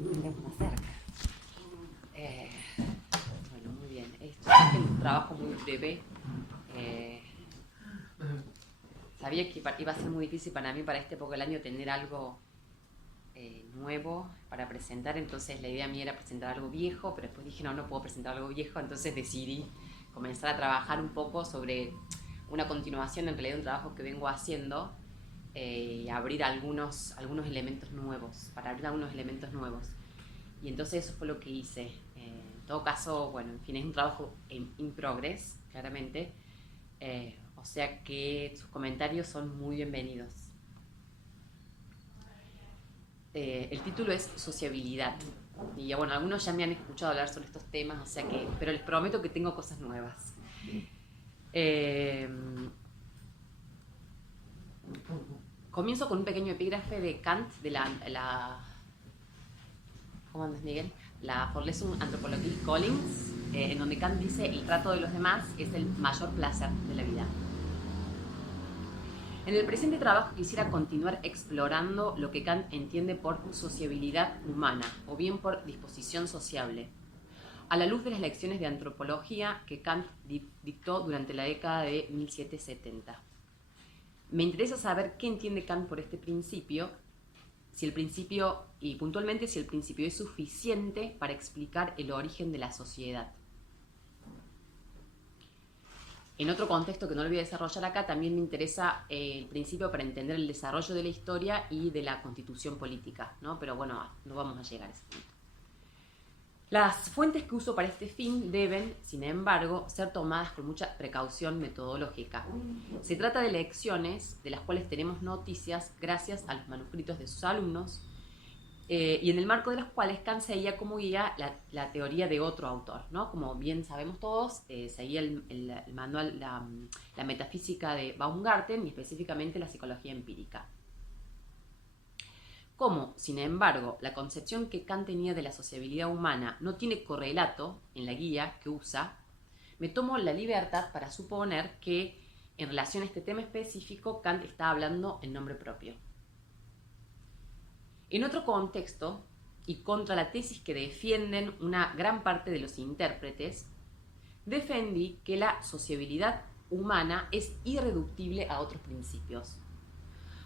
Tenemos más cerca. Bueno, muy bien. Esto es un trabajo muy breve. Sabía que iba a ser muy difícil para mí para esta época del año tener algo nuevo para presentar, entonces la idea mía era presentar algo viejo, pero después dije no puedo presentar algo viejo, entonces decidí comenzar a trabajar un poco sobre una continuación, en realidad un trabajo que vengo haciendo, y abrir algunos elementos nuevos, para abrir algunos elementos nuevos. Y entonces eso fue lo que hice. En todo caso, bueno, en fin, es un trabajo in progress, claramente, o sea que sus comentarios son muy bienvenidos. El título es Sociabilidad. Y bueno, algunos ya me han escuchado hablar sobre estos temas, o sea que, pero les prometo que tengo cosas nuevas. Comienzo con un pequeño epígrafe de Kant, de ¿cómo andas, Miguel? La Vorlesung Anthropologie Collins, en donde Kant dice: el trato de los demás es el mayor placer de la vida. En el presente trabajo quisiera continuar explorando lo que Kant entiende por sociabilidad humana, o bien por disposición sociable, a la luz de las lecciones de antropología que Kant dictó durante la década de 1770. Me interesa saber qué entiende Kant por este principio, si el principio, y puntualmente si el principio es suficiente para explicar el origen de la sociedad. En otro contexto que no lo voy a desarrollar acá, también me interesa el principio para entender el desarrollo de la historia y de la constitución política, ¿no? Pero bueno, no vamos a llegar a ese punto. Las fuentes que uso para este fin deben, sin embargo, ser tomadas con mucha precaución metodológica. Se trata de lecciones de las cuales tenemos noticias gracias a los manuscritos de sus alumnos, y en el marco de las cuales Kant seguía como guía la teoría de otro autor, ¿no? Como bien sabemos todos, seguía el manual, la metafísica de Baumgarten y específicamente la psicología empírica. Como, sin embargo, la concepción que Kant tenía de la sociabilidad humana no tiene correlato en la guía que usa, me tomo la libertad para suponer que, en relación a este tema específico, Kant está hablando en nombre propio. En otro contexto, y contra la tesis que defienden una gran parte de los intérpretes, defendí que la sociabilidad humana es irreductible a otros principios.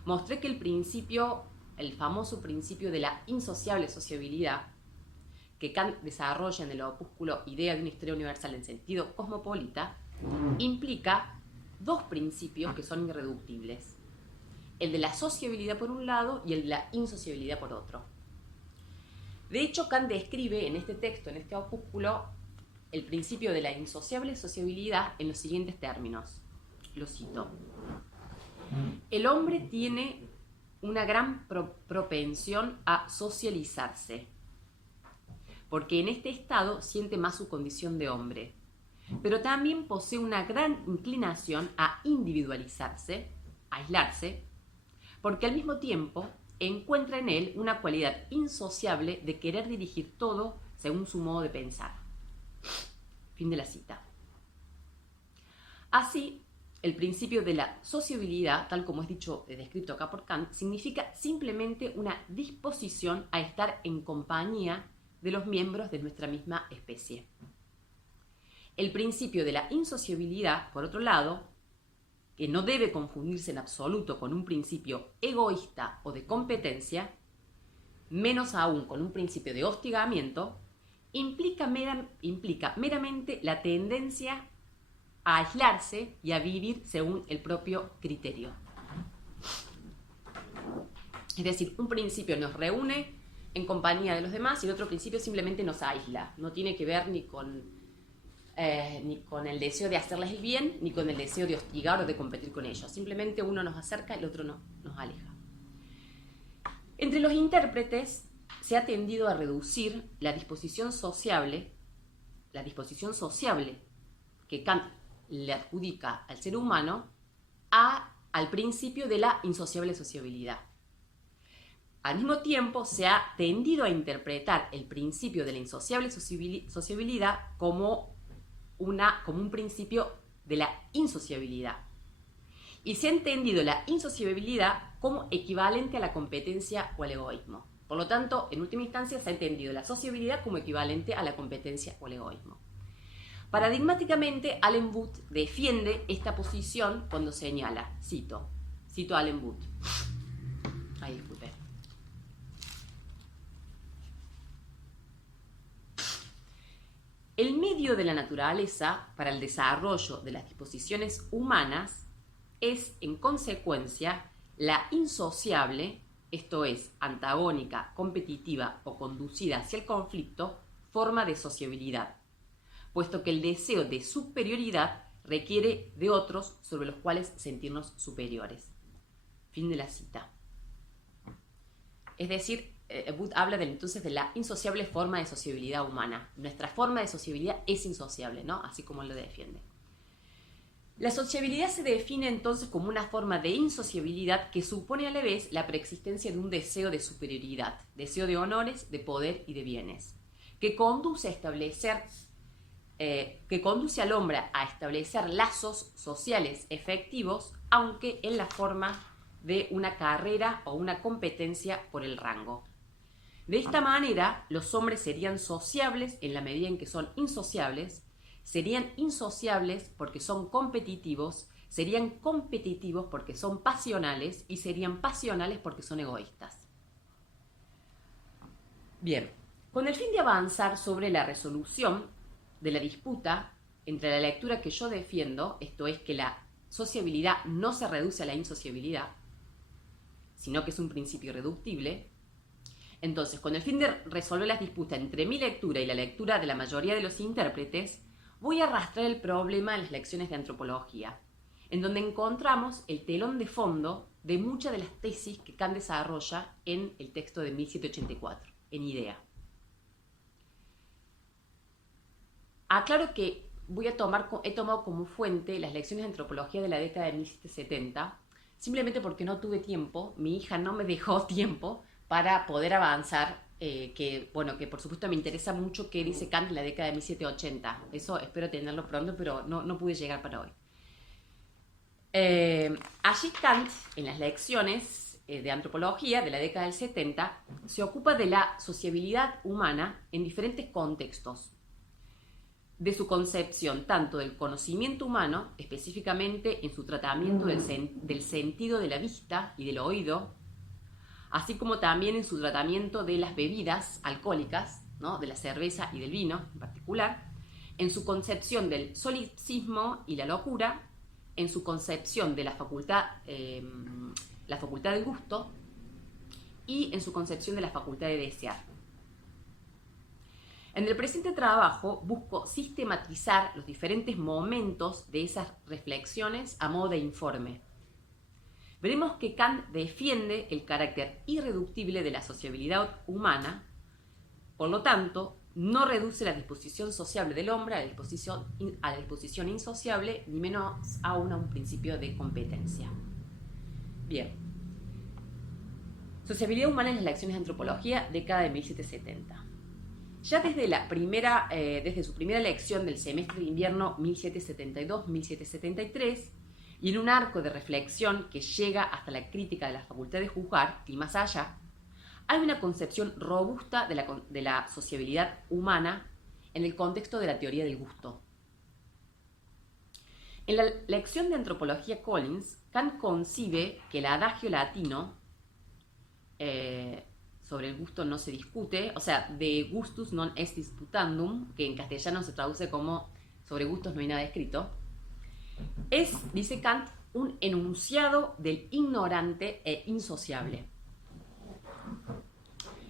Mostré que el famoso principio de la insociable sociabilidad, que Kant desarrolla en el opúsculo Idea de una historia universal en sentido cosmopolita, implica dos principios que son irreductibles: el de la sociabilidad por un lado y el de la insociabilidad por otro. De hecho, Kant describe en este texto, en este opúsculo, el principio de la insociable sociabilidad en los siguientes términos. Lo cito: el hombre tiene una gran propensión a socializarse, porque en este estado siente más su condición de hombre, pero también posee una gran inclinación a individualizarse, a aislarse, porque al mismo tiempo encuentra en él una cualidad insociable de querer dirigir todo según su modo de pensar. Fin de la cita. Así, el principio de la sociabilidad, tal como es descrito acá por Kant, significa simplemente una disposición a estar en compañía de los miembros de nuestra misma especie. El principio de la insociabilidad, por otro lado, que no debe confundirse en absoluto con un principio egoísta o de competencia, menos aún con un principio de hostigamiento, implica meramente la tendencia a aislarse y a vivir según el propio criterio. Es decir, un principio nos reúne en compañía de los demás y el otro principio simplemente nos aísla. No tiene que ver ni con el deseo de hacerles el bien, ni con el deseo de hostigar o de competir con ellos. Simplemente uno nos acerca y el otro nos aleja. Entre los intérpretes se ha tendido a reducir la disposición sociable que Kant le adjudica al ser humano al principio de la insociable sociabilidad. Al mismo tiempo, se ha tendido a interpretar el principio de la insociable sociabilidad como un principio de la insociabilidad. Y se ha entendido la insociabilidad como equivalente a la competencia o al egoísmo. Por lo tanto, en última instancia, se ha entendido la sociabilidad como equivalente a la competencia o el egoísmo. Paradigmáticamente, Allen Booth defiende esta posición cuando señala, cito a Allen Booth. Ay, disculpe. El medio de la naturaleza para el desarrollo de las disposiciones humanas es, en consecuencia, la insociable, esto es, antagónica, competitiva o conducida hacia el conflicto, forma de sociabilidad, puesto que el deseo de superioridad requiere de otros sobre los cuales sentirnos superiores. Fin de la cita. Es decir, Booth habla entonces de la insociable forma de sociabilidad humana. Nuestra forma de sociabilidad es insociable, ¿no? Así como él lo defiende. La sociabilidad se define entonces como una forma de insociabilidad que supone a la vez la preexistencia de un deseo de superioridad, deseo de honores, de poder y de bienes, que conduce al hombre a establecer lazos sociales efectivos, aunque en la forma de una carrera o una competencia por el rango. De esta manera, los hombres serían sociables en la medida en que son insociables, serían insociables porque son competitivos, serían competitivos porque son pasionales y serían pasionales porque son egoístas. Bien, con el fin de avanzar sobre la resolución de la disputa entre la lectura que yo defiendo, esto es que la sociabilidad no se reduce a la insociabilidad, sino que es un principio irreductible. Entonces, con el fin de resolver las disputas entre mi lectura y la lectura de la mayoría de los intérpretes, voy a arrastrar el problema en las lecciones de antropología, en donde encontramos el telón de fondo de muchas de las tesis que Kant desarrolla en el texto de 1784, en Idea. Aclaro que he tomado como fuente las lecciones de antropología de la década de 1770, simplemente porque no tuve tiempo, mi hija no me dejó tiempo para poder avanzar, que por supuesto me interesa mucho qué dice Kant en la década de 1780. Eso espero tenerlo pronto, pero no pude llegar para hoy. Allí Kant, en las lecciones de antropología de la década del 70, se ocupa de la sociabilidad humana en diferentes contextos, de su concepción tanto del conocimiento humano, específicamente en su tratamiento del sentido de la vista y del oído, así como también en su tratamiento de las bebidas alcohólicas, ¿no? De la cerveza y del vino en particular, en su concepción del solipsismo y la locura, en su concepción de la facultad del gusto y en su concepción de la facultad de desear. En el presente trabajo busco sistematizar los diferentes momentos de esas reflexiones a modo de informe. Veremos que Kant defiende el carácter irreductible de la sociabilidad humana, por lo tanto, no reduce la disposición sociable del hombre a la disposición insociable, ni menos aún a un principio de competencia. Bien. Sociabilidad humana en las lecciones de antropología, década de 1770. Ya desde su primera lección del semestre de invierno 1772-1773, y en un arco de reflexión que llega hasta la crítica de la facultad de juzgar y más allá, hay una concepción robusta de la sociabilidad humana en el contexto de la teoría del gusto. En la lección de antropología Collins, Kant concibe que el adagio latino sobre el gusto no se discute, o sea, de gustus non est disputandum, que en castellano se traduce como sobre gustos no hay nada escrito, es, dice Kant, un enunciado del ignorante e insociable.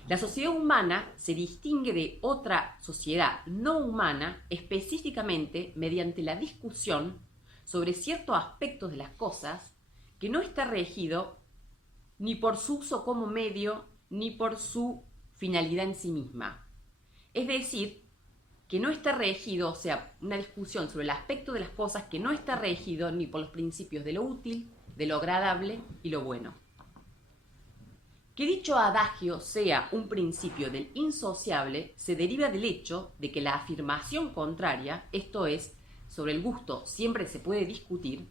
La sociedad humana se distingue de otra sociedad no humana específicamente mediante la discusión sobre ciertos aspectos de las cosas que no está regido ni por su uso como medio ni por su finalidad en sí misma. Es decir, que no está regido, o sea, una discusión sobre el aspecto de las cosas que no está regido ni por los principios de lo útil, de lo agradable y lo bueno. Que dicho adagio sea un principio del insociable se deriva del hecho de que la afirmación contraria, esto es, sobre el gusto siempre se puede discutir,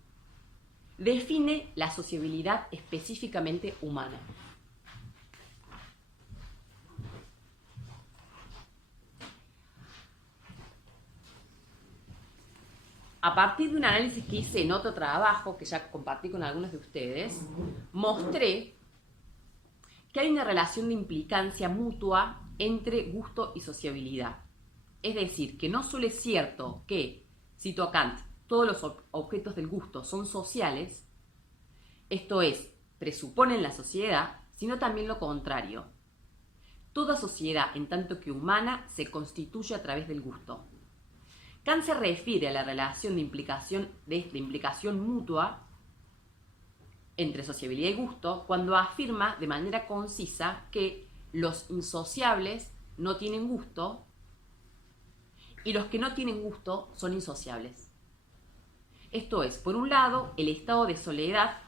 define la sociabilidad específicamente humana. a partir de un análisis que hice en otro trabajo, que ya compartí con algunos de ustedes, mostré que hay una relación de implicancia mutua entre gusto y sociabilidad. Es decir, que no solo es cierto que, cito a Kant, todos los objetos del gusto son sociales, esto es, presuponen la sociedad, sino también lo contrario. Toda sociedad, en tanto que humana, se constituye a través del gusto. Kant se refiere a la relación de implicación mutua entre sociabilidad y gusto cuando afirma de manera concisa que los insociables no tienen gusto y los que no tienen gusto son insociables. Esto es, por un lado, el estado de soledad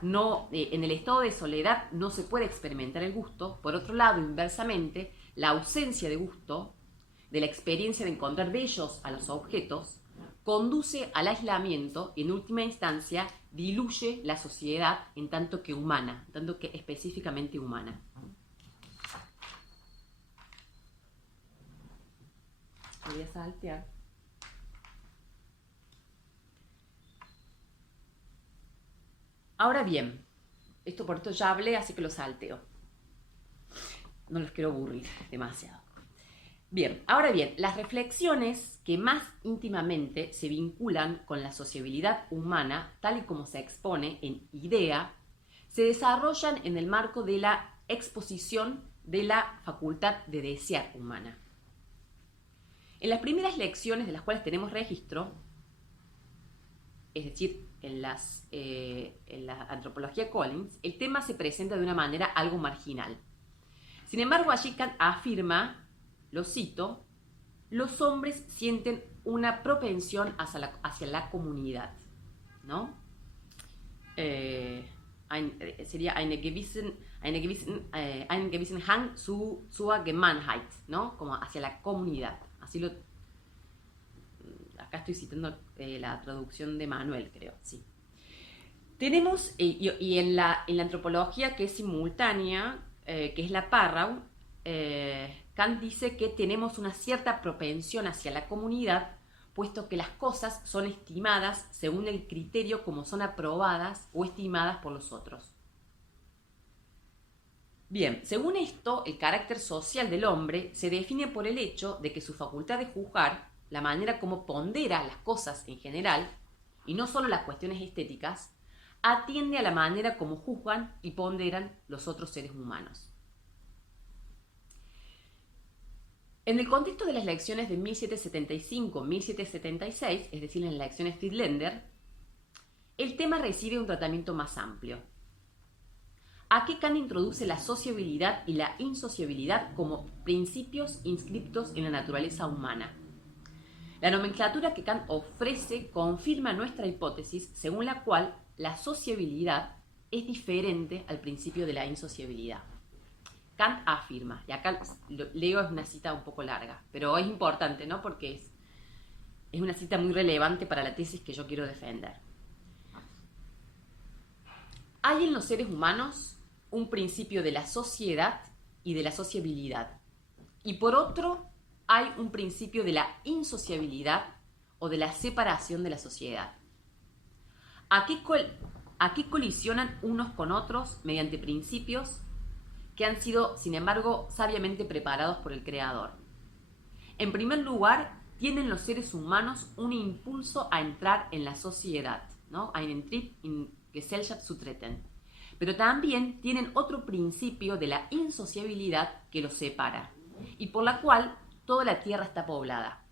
en el estado de soledad no se puede experimentar el gusto. Por otro lado, inversamente, la ausencia de gusto, de la experiencia de encontrar bellos a los objetos, conduce al aislamiento y en última instancia diluye la sociedad en tanto que humana, en tanto que específicamente humana. Voy a saltear. Ahora bien, por esto ya hablé, así que lo salteo. No los quiero aburrir demasiado. Bien, ahora bien, las reflexiones que más íntimamente se vinculan con la sociabilidad humana, tal y como se expone en Idea, se desarrollan en el marco de la exposición de la facultad de desear humana. En las primeras lecciones de las cuales tenemos registro, es decir, en la antropología Collins, el tema se presenta de una manera algo marginal. Sin embargo, allí Kant afirma, lo cito, los hombres sienten una propensión hacia la comunidad, ¿no? Sería eine gewissen Hang zur Gemeinheit, ¿no? Como hacia la comunidad. Así acá estoy citando la traducción de Manuel, creo, sí. Tenemos, y en la antropología que es simultánea, que es la Parrau, Kant dice que tenemos una cierta propensión hacia la comunidad, puesto que las cosas son estimadas según el criterio como son aprobadas o estimadas por los otros. Bien, según esto, el carácter social del hombre se define por el hecho de que su facultad de juzgar, la manera como pondera las cosas en general, y no solo las cuestiones estéticas, atiende a la manera como juzgan y ponderan los otros seres humanos. En el contexto de las lecciones de 1775-1776, es decir, en las lecciones Friedländer, el tema recibe un tratamiento más amplio. Aquí Kant introduce la sociabilidad y la insociabilidad como principios inscriptos en la naturaleza humana. La nomenclatura que Kant ofrece confirma nuestra hipótesis según la cual la sociabilidad es diferente al principio de la insociabilidad. Kant afirma, y acá leo, es una cita un poco larga, pero es importante, ¿no? Porque es una cita muy relevante para la tesis que yo quiero defender. Hay en los seres humanos un principio de la sociedad y de la sociabilidad, y por otro hay un principio de la insociabilidad o de la separación de la sociedad. Aquí colisionan unos con otros mediante principios que han sido, sin embargo, sabiamente preparados por el Creador. En primer lugar, tienen los seres humanos un impulso a entrar en la sociedad, ¿no? Einen Trieb in Gesellschaft zu treten. Pero también tienen otro principio de la insociabilidad que los separa, y por la cual toda la tierra está poblada.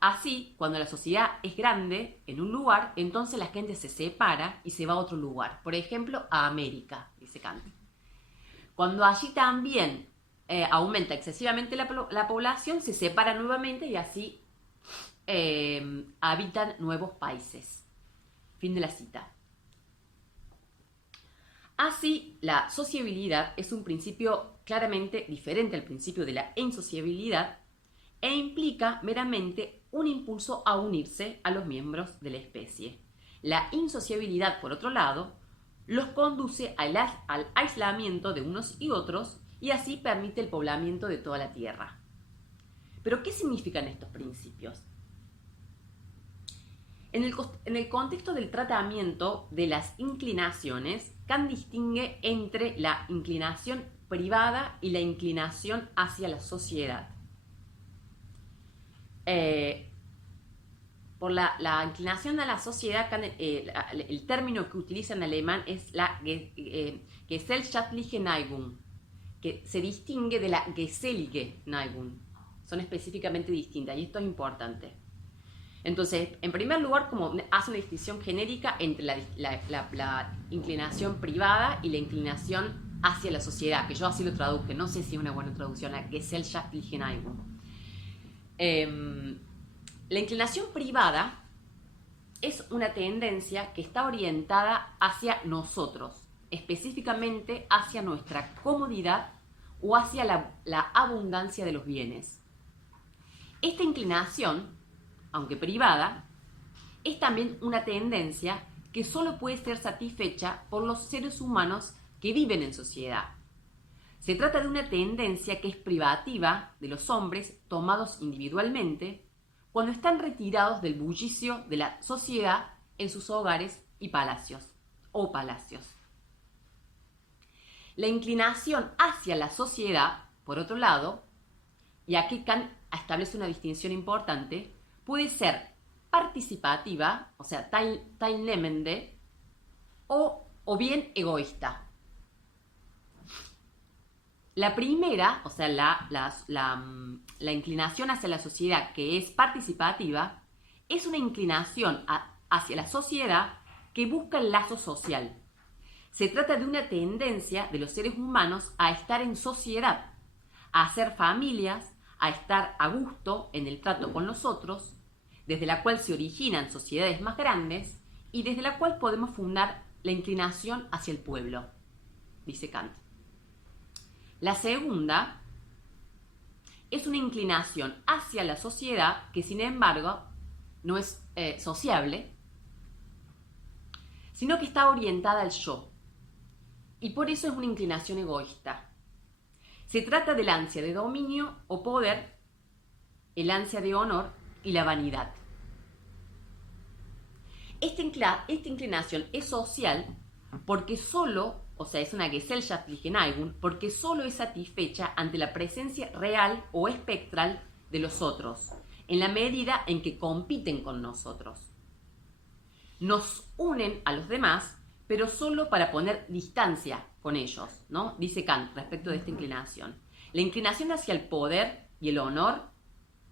Así, cuando la sociedad es grande en un lugar, entonces la gente se separa y se va a otro lugar. Por ejemplo, a América, dice Kant. Cuando allí también aumenta excesivamente la población, se separa nuevamente y así habitan nuevos países. Fin de la cita. Así, la sociabilidad es un principio claramente diferente al principio de la insociabilidad e implica meramente un impulso a unirse a los miembros de la especie. La insociabilidad, por otro lado, los conduce al aislamiento de unos y otros y así permite el poblamiento de toda la tierra. ¿Pero qué significan estos principios? En el contexto del tratamiento de las inclinaciones, Kant distingue entre la inclinación privada y la inclinación hacia la sociedad. Por la inclinación a la sociedad, el término que utiliza en alemán es la gesellschaftliche Neigung, que se distingue de la gesellige Neigung. Son específicamente distintas y esto es importante. Entonces, en primer lugar, como hace una distinción genérica entre la inclinación privada y la inclinación hacia la sociedad, que yo así lo traduje, no sé si es una buena traducción, la Gesellschaftliche Neigung. La inclinación privada es una tendencia que está orientada hacia nosotros, específicamente hacia nuestra comodidad o hacia la abundancia de los bienes. Esta inclinación, aunque privada, es también una tendencia que solo puede ser satisfecha por los seres humanos que viven en sociedad. Se trata de una tendencia que es privativa de los hombres tomados individualmente cuando están retirados del bullicio de la sociedad en sus hogares y palacios. La inclinación hacia la sociedad, por otro lado, y aquí Kant establece una distinción importante, puede ser participativa, o sea, teilnehmende, o bien egoísta. La primera, o sea, la inclinación hacia la sociedad, que es participativa, es una inclinación hacia la sociedad que busca el lazo social. Se trata de una tendencia de los seres humanos a estar en sociedad, a hacer familias, a estar a gusto en el trato con los otros, desde la cual se originan sociedades más grandes y desde la cual podemos fundar la inclinación hacia el pueblo, dice Kant. La segunda es una inclinación hacia la sociedad que, sin embargo, no es sociable, sino que está orientada al yo. Y por eso es una inclinación egoísta. Se trata del ansia de dominio o poder, el ansia de honor y la vanidad. Esta inclinación es social porque solo, o sea, es una Gesellschaftliche Neigung, porque solo es satisfecha ante la presencia real o espectral de los otros, en la medida en que compiten con nosotros. Nos unen a los demás, pero solo para poner distancia con ellos, ¿no? Dice Kant respecto de esta inclinación. La inclinación hacia el poder y el honor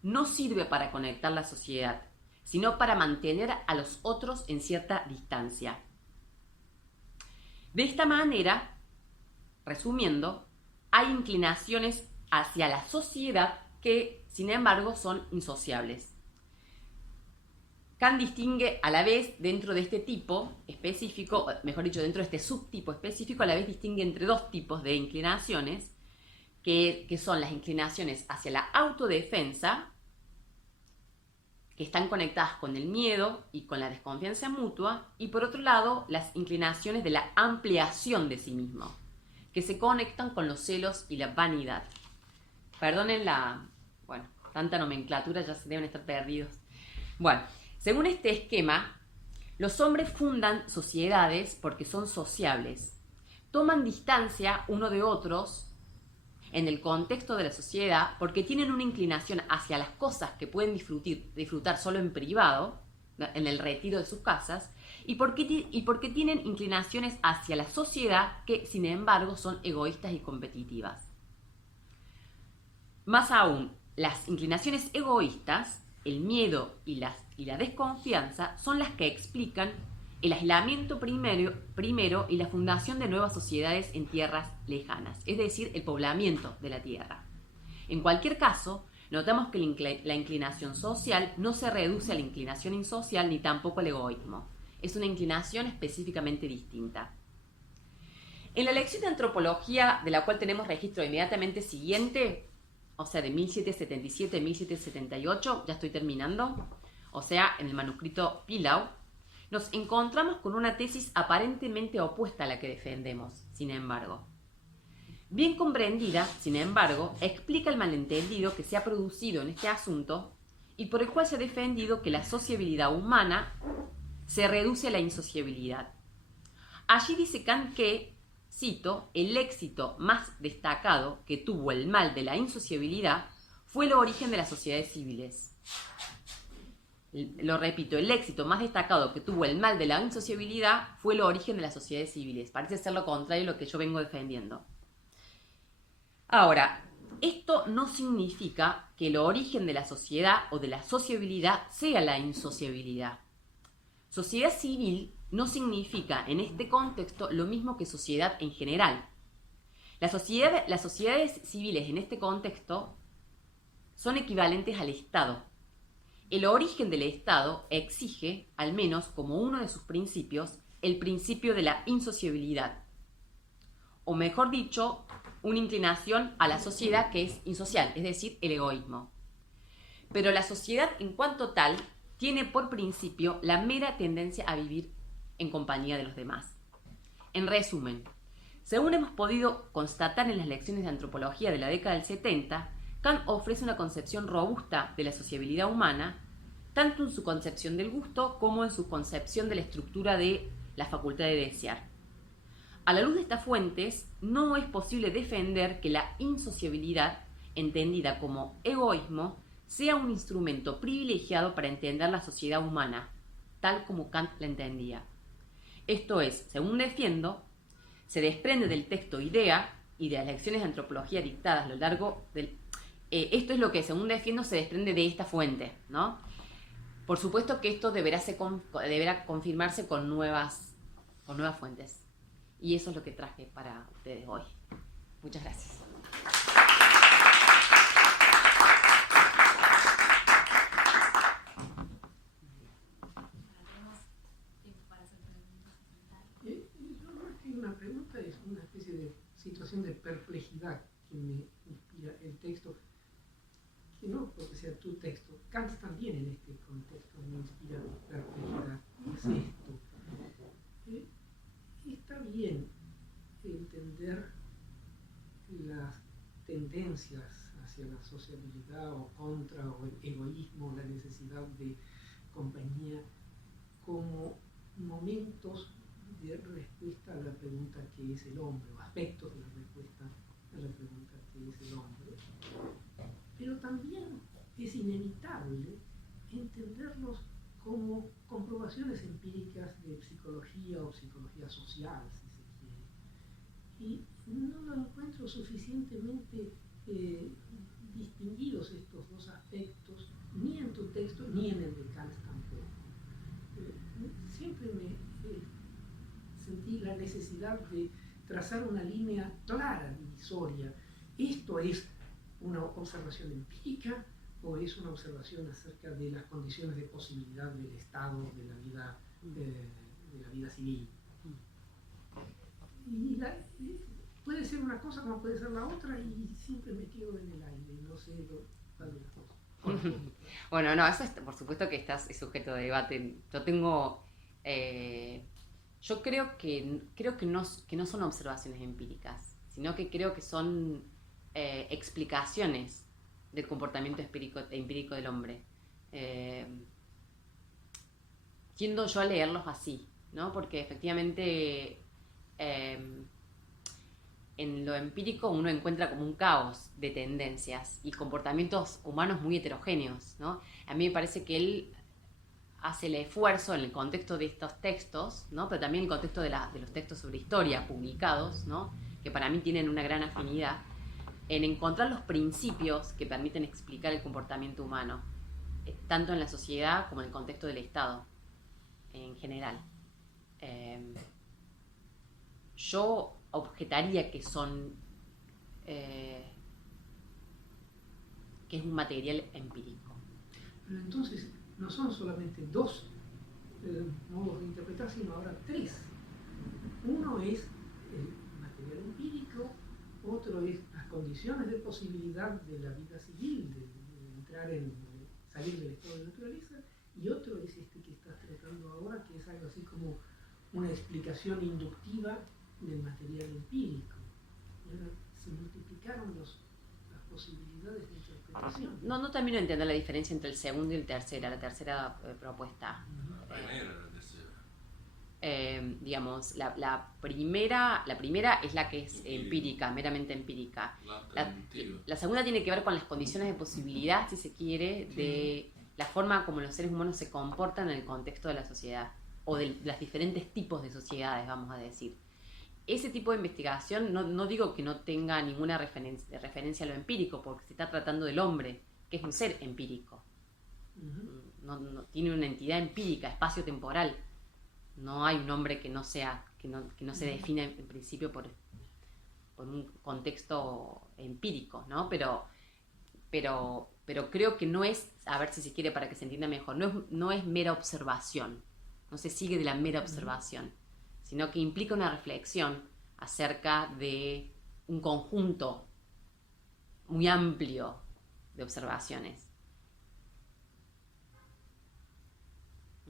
no sirve para conectar la sociedad, sino para mantener a los otros en cierta distancia. De esta manera, resumiendo, hay inclinaciones hacia la sociedad que, sin embargo, son insociables. Kant distingue a la vez dentro de este tipo específico, mejor dicho, dentro de este subtipo específico, a la vez distingue entre dos tipos de inclinaciones, que son las inclinaciones hacia la autodefensa, que están conectadas con el miedo y con la desconfianza mutua, y por otro lado, las inclinaciones de la ampliación de sí mismo, que se conectan con los celos y la vanidad. Perdonen tanta nomenclatura, ya se deben estar perdidos. Bueno, según este esquema, los hombres fundan sociedades porque son sociables, toman distancia uno de otros en el contexto de la sociedad porque tienen una inclinación hacia las cosas que pueden disfrutar solo en privado, en el retiro de sus casas, y porque tienen inclinaciones hacia la sociedad que, sin embargo, son egoístas y competitivas. Más aún, las inclinaciones egoístas, el miedo y la desconfianza, son las que explican el aislamiento primero y la fundación de nuevas sociedades en tierras lejanas, es decir, el poblamiento de la tierra. En cualquier caso, notamos que la inclinación social no se reduce a la inclinación insocial ni tampoco al egoísmo. Es una inclinación específicamente distinta. En la lección de antropología, de la cual tenemos registro inmediatamente siguiente, o sea, de 1777 a 1778, ya estoy terminando, o sea, en el manuscrito Pilau, nos encontramos con una tesis aparentemente opuesta a la que defendemos, sin embargo. Bien comprendida, sin embargo, explica el malentendido que se ha producido en este asunto y por el cual se ha defendido que la sociabilidad humana se reduce a la insociabilidad. Allí dice Kant que, cito, el éxito más destacado que tuvo el mal de la insociabilidad fue el origen de las sociedades civiles. Lo repito, el éxito más destacado que tuvo el mal de la insociabilidad fue el origen de las sociedades civiles. Parece ser lo contrario de lo que yo vengo defendiendo. Ahora, esto no significa que el origen de la sociedad o de la sociabilidad sea la insociabilidad. Sociedad civil no significa en este contexto lo mismo que sociedad en general. Las sociedades civiles en este contexto son equivalentes al Estado. El origen del Estado exige, al menos como uno de sus principios, el principio de la insociabilidad. O mejor dicho, una inclinación a la sociedad que es insocial, es decir, el egoísmo. Pero la sociedad en cuanto tal tiene por principio la mera tendencia a vivir en compañía de los demás. En resumen, según hemos podido constatar en las lecciones de antropología de la década del 70, Kant ofrece una concepción robusta de la sociabilidad humana, tanto en su concepción del gusto como en su concepción de la estructura de la facultad de desear. A la luz de estas fuentes, no es posible defender que la insociabilidad, entendida como egoísmo, sea un instrumento privilegiado para entender la sociedad humana, tal como Kant la entendía. Esto es, según defiendo, se desprende del texto Idea y de las lecciones de antropología dictadas a lo largo del... esto es lo que, según defiendo, se desprende de esta fuente, ¿no? Por supuesto que esto deberá confirmarse con nuevas fuentes. Y eso es lo que traje para ustedes hoy. Muchas gracias. Una pregunta es una especie de situación de perplejidad que me inspira el texto, que no porque sea tu texto, Kant también en este contexto me inspira perplejidad. ¿Qué es esto? Está bien entender las tendencias hacia la sociabilidad o contra o el egoísmo, la necesidad de compañía, como momentos de respuesta a la pregunta que es el hombre, o aspectos de la respuesta a la pregunta que es el hombre. Pero también es inevitable entenderlos como comprobaciones empíricas de psicología o psicología social, si se quiere. Y no lo encuentro suficientemente distinguidos estos dos aspectos, ni en tu texto, ni en el de Kant tampoco. Siempre me sentí la necesidad de trazar una línea clara, divisoria. ¿Esto es una observación empírica o es una observación acerca de las condiciones de posibilidad del Estado, de la vida civil? Y puede ser una cosa como puede ser la otra y siempre me quedo en el aire y no sé cuál de las cosas. Bueno, no, eso es, por supuesto que es sujeto de debate. Yo creo que no son observaciones empíricas, sino que creo que son explicaciones del comportamiento empírico del hombre. Tiendo yo a leerlos así, ¿no? Porque efectivamente en lo empírico uno encuentra como un caos de tendencias y comportamientos humanos muy heterogéneos, ¿no? A mí me parece que él hace el esfuerzo en el contexto de estos textos, ¿no? Pero también en el contexto de los textos sobre historia publicados, ¿no? Que para mí tienen una gran afinidad, en encontrar los principios que permiten explicar el comportamiento humano, tanto en la sociedad como en el contexto del Estado en general. Yo objetaría que es un material empírico. Pero entonces no son solamente dos modos de interpretar, sino ahora tres. Uno es el material empírico, otro es las condiciones de posibilidad de la vida civil, de salir del estado de naturaleza, y otro es este que estás tratando ahora, que es algo así como una explicación inductiva del material empírico. Y ahora se multiplicaron las posibilidades de interpretación. No termino de entender la diferencia entre el segundo y la tercera propuesta. La primera y la tercera. Digamos, la primera es la que es empírica, meramente empírica. La segunda tiene que ver con las condiciones de posibilidad, si se quiere, de la forma como los seres humanos se comportan en el contexto de la sociedad, o de los diferentes tipos de sociedades, vamos a decir. Ese tipo de investigación, no digo que no tenga ninguna referencia a lo empírico, porque se está tratando del hombre, que es un ser empírico. No tiene una entidad empírica, espacio-temporal. No hay un hombre que no se define en principio por un contexto empírico, ¿no? Pero creo que no es, a ver si se quiere para que se entienda mejor, no es mera observación, no se sigue de la mera observación, sino que implica una reflexión acerca de un conjunto muy amplio de observaciones.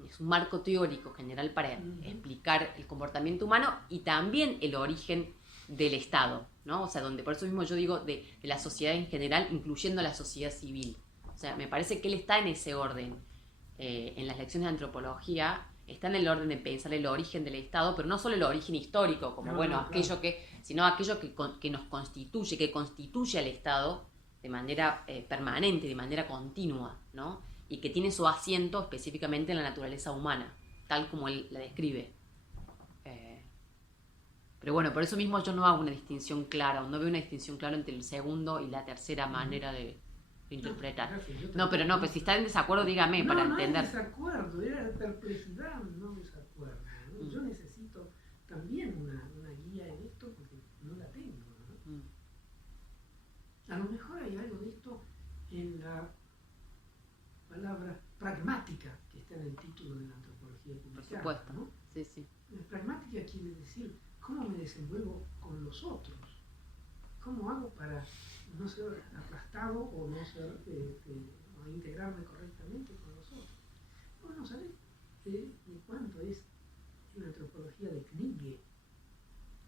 Es un marco teórico general para explicar el comportamiento humano y también el origen del Estado, ¿no? O sea, donde por eso mismo yo digo de la sociedad en general, incluyendo la sociedad civil. O sea, me parece que él está en ese orden. En las lecciones de antropología está en el orden de pensar el origen del Estado, pero no solo el origen histórico, como sino aquello que nos constituye, que constituye al Estado de manera permanente, de manera continua, ¿no? Y que tiene su asiento específicamente en la naturaleza humana, tal como él la describe. Pero bueno, por eso mismo yo no hago una distinción clara, no veo una distinción clara entre el segundo y la tercera manera de interpretar. Pero si está en desacuerdo, dígame para entender. No es desacuerdo, era perplejidad, no desacuerdo, ¿no? Yo necesito también una guía en esto porque no la tengo, ¿no? A lo mejor hay algo de esto en la palabra pragmática que está en el título de la antropología publicada. Por supuesto, ¿no? Sí. Pragmática quiere decir cómo me desenvuelvo con los otros, cómo hago para no ser aplastado o no ser o integrarme correctamente con los otros. Bueno, ¿sabes de cuánto es la antropología de Knigge?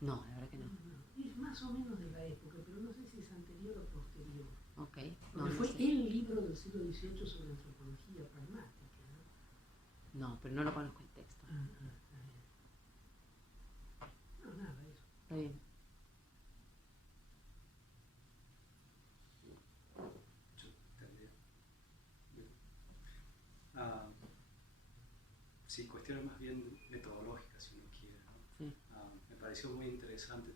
No, la verdad que no. Es más o menos de la época, pero no sé si es anterior o posterior. Okay. Fue el libro del siglo XVIII sobre antropología pragmática, ¿no? No, pero no lo conozco el texto. No, nada, eso. Está bien. Sí, cuestiones más bien metodológicas, si uno quiere, ¿no? Sí. Me pareció muy interesante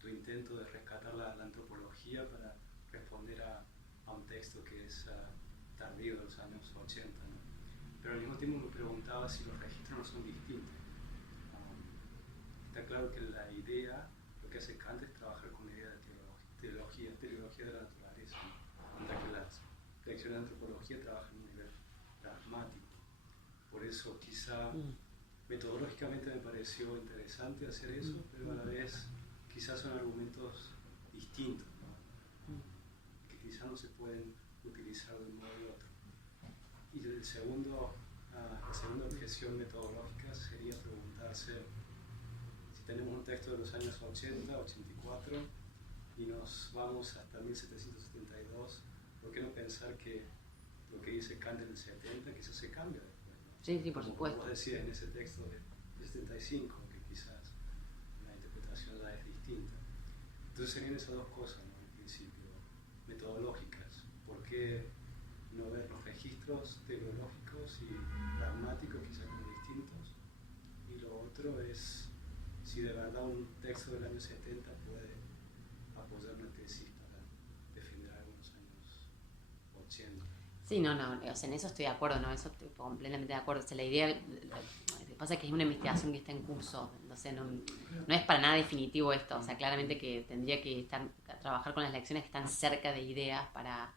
tu intento de rescatar la antropología para responder a un texto que es tardío de los años 80, ¿no? Pero al mismo tiempo me preguntaba si los registros no son distintos. Está claro que la idea, lo que hace Kant es trabajar con la idea de teleología de la naturaleza, ¿no? Mientras que las lecciones de antropología trabajan en un nivel pragmático. Por eso quizá metodológicamente me pareció interesante hacer eso, pero a la vez quizás son argumentos distintos, ¿no? Que quizás no se pueden utilizar de un modo u otro. Y la segunda objeción metodológica sería preguntarse si tenemos un texto de los años 80, 84 y nos vamos hasta 1772, ¿por qué no pensar que lo que dice Kant en el 70 quizás se cambia después, ¿no? Sí, por supuesto. Como vos decías en ese texto de 75, que quizás la interpretación ya es distinta. Entonces serían esas dos cosas, ¿no? En principio, metodológicas. ¿Por qué no ver los registros teleológicos y pragmáticos quizás como distintos? Y lo otro es si de verdad un texto del año 70 puede apoyar una tesis para defender algunos años 80. Sí, no, o sea, en eso estoy de acuerdo, ¿no? Eso estoy completamente de acuerdo. O sea, la idea, lo que pasa es que es una investigación que está en curso, entonces no es para nada definitivo esto, o sea, claramente que tendría que trabajar con las lecciones que están cerca de ideas para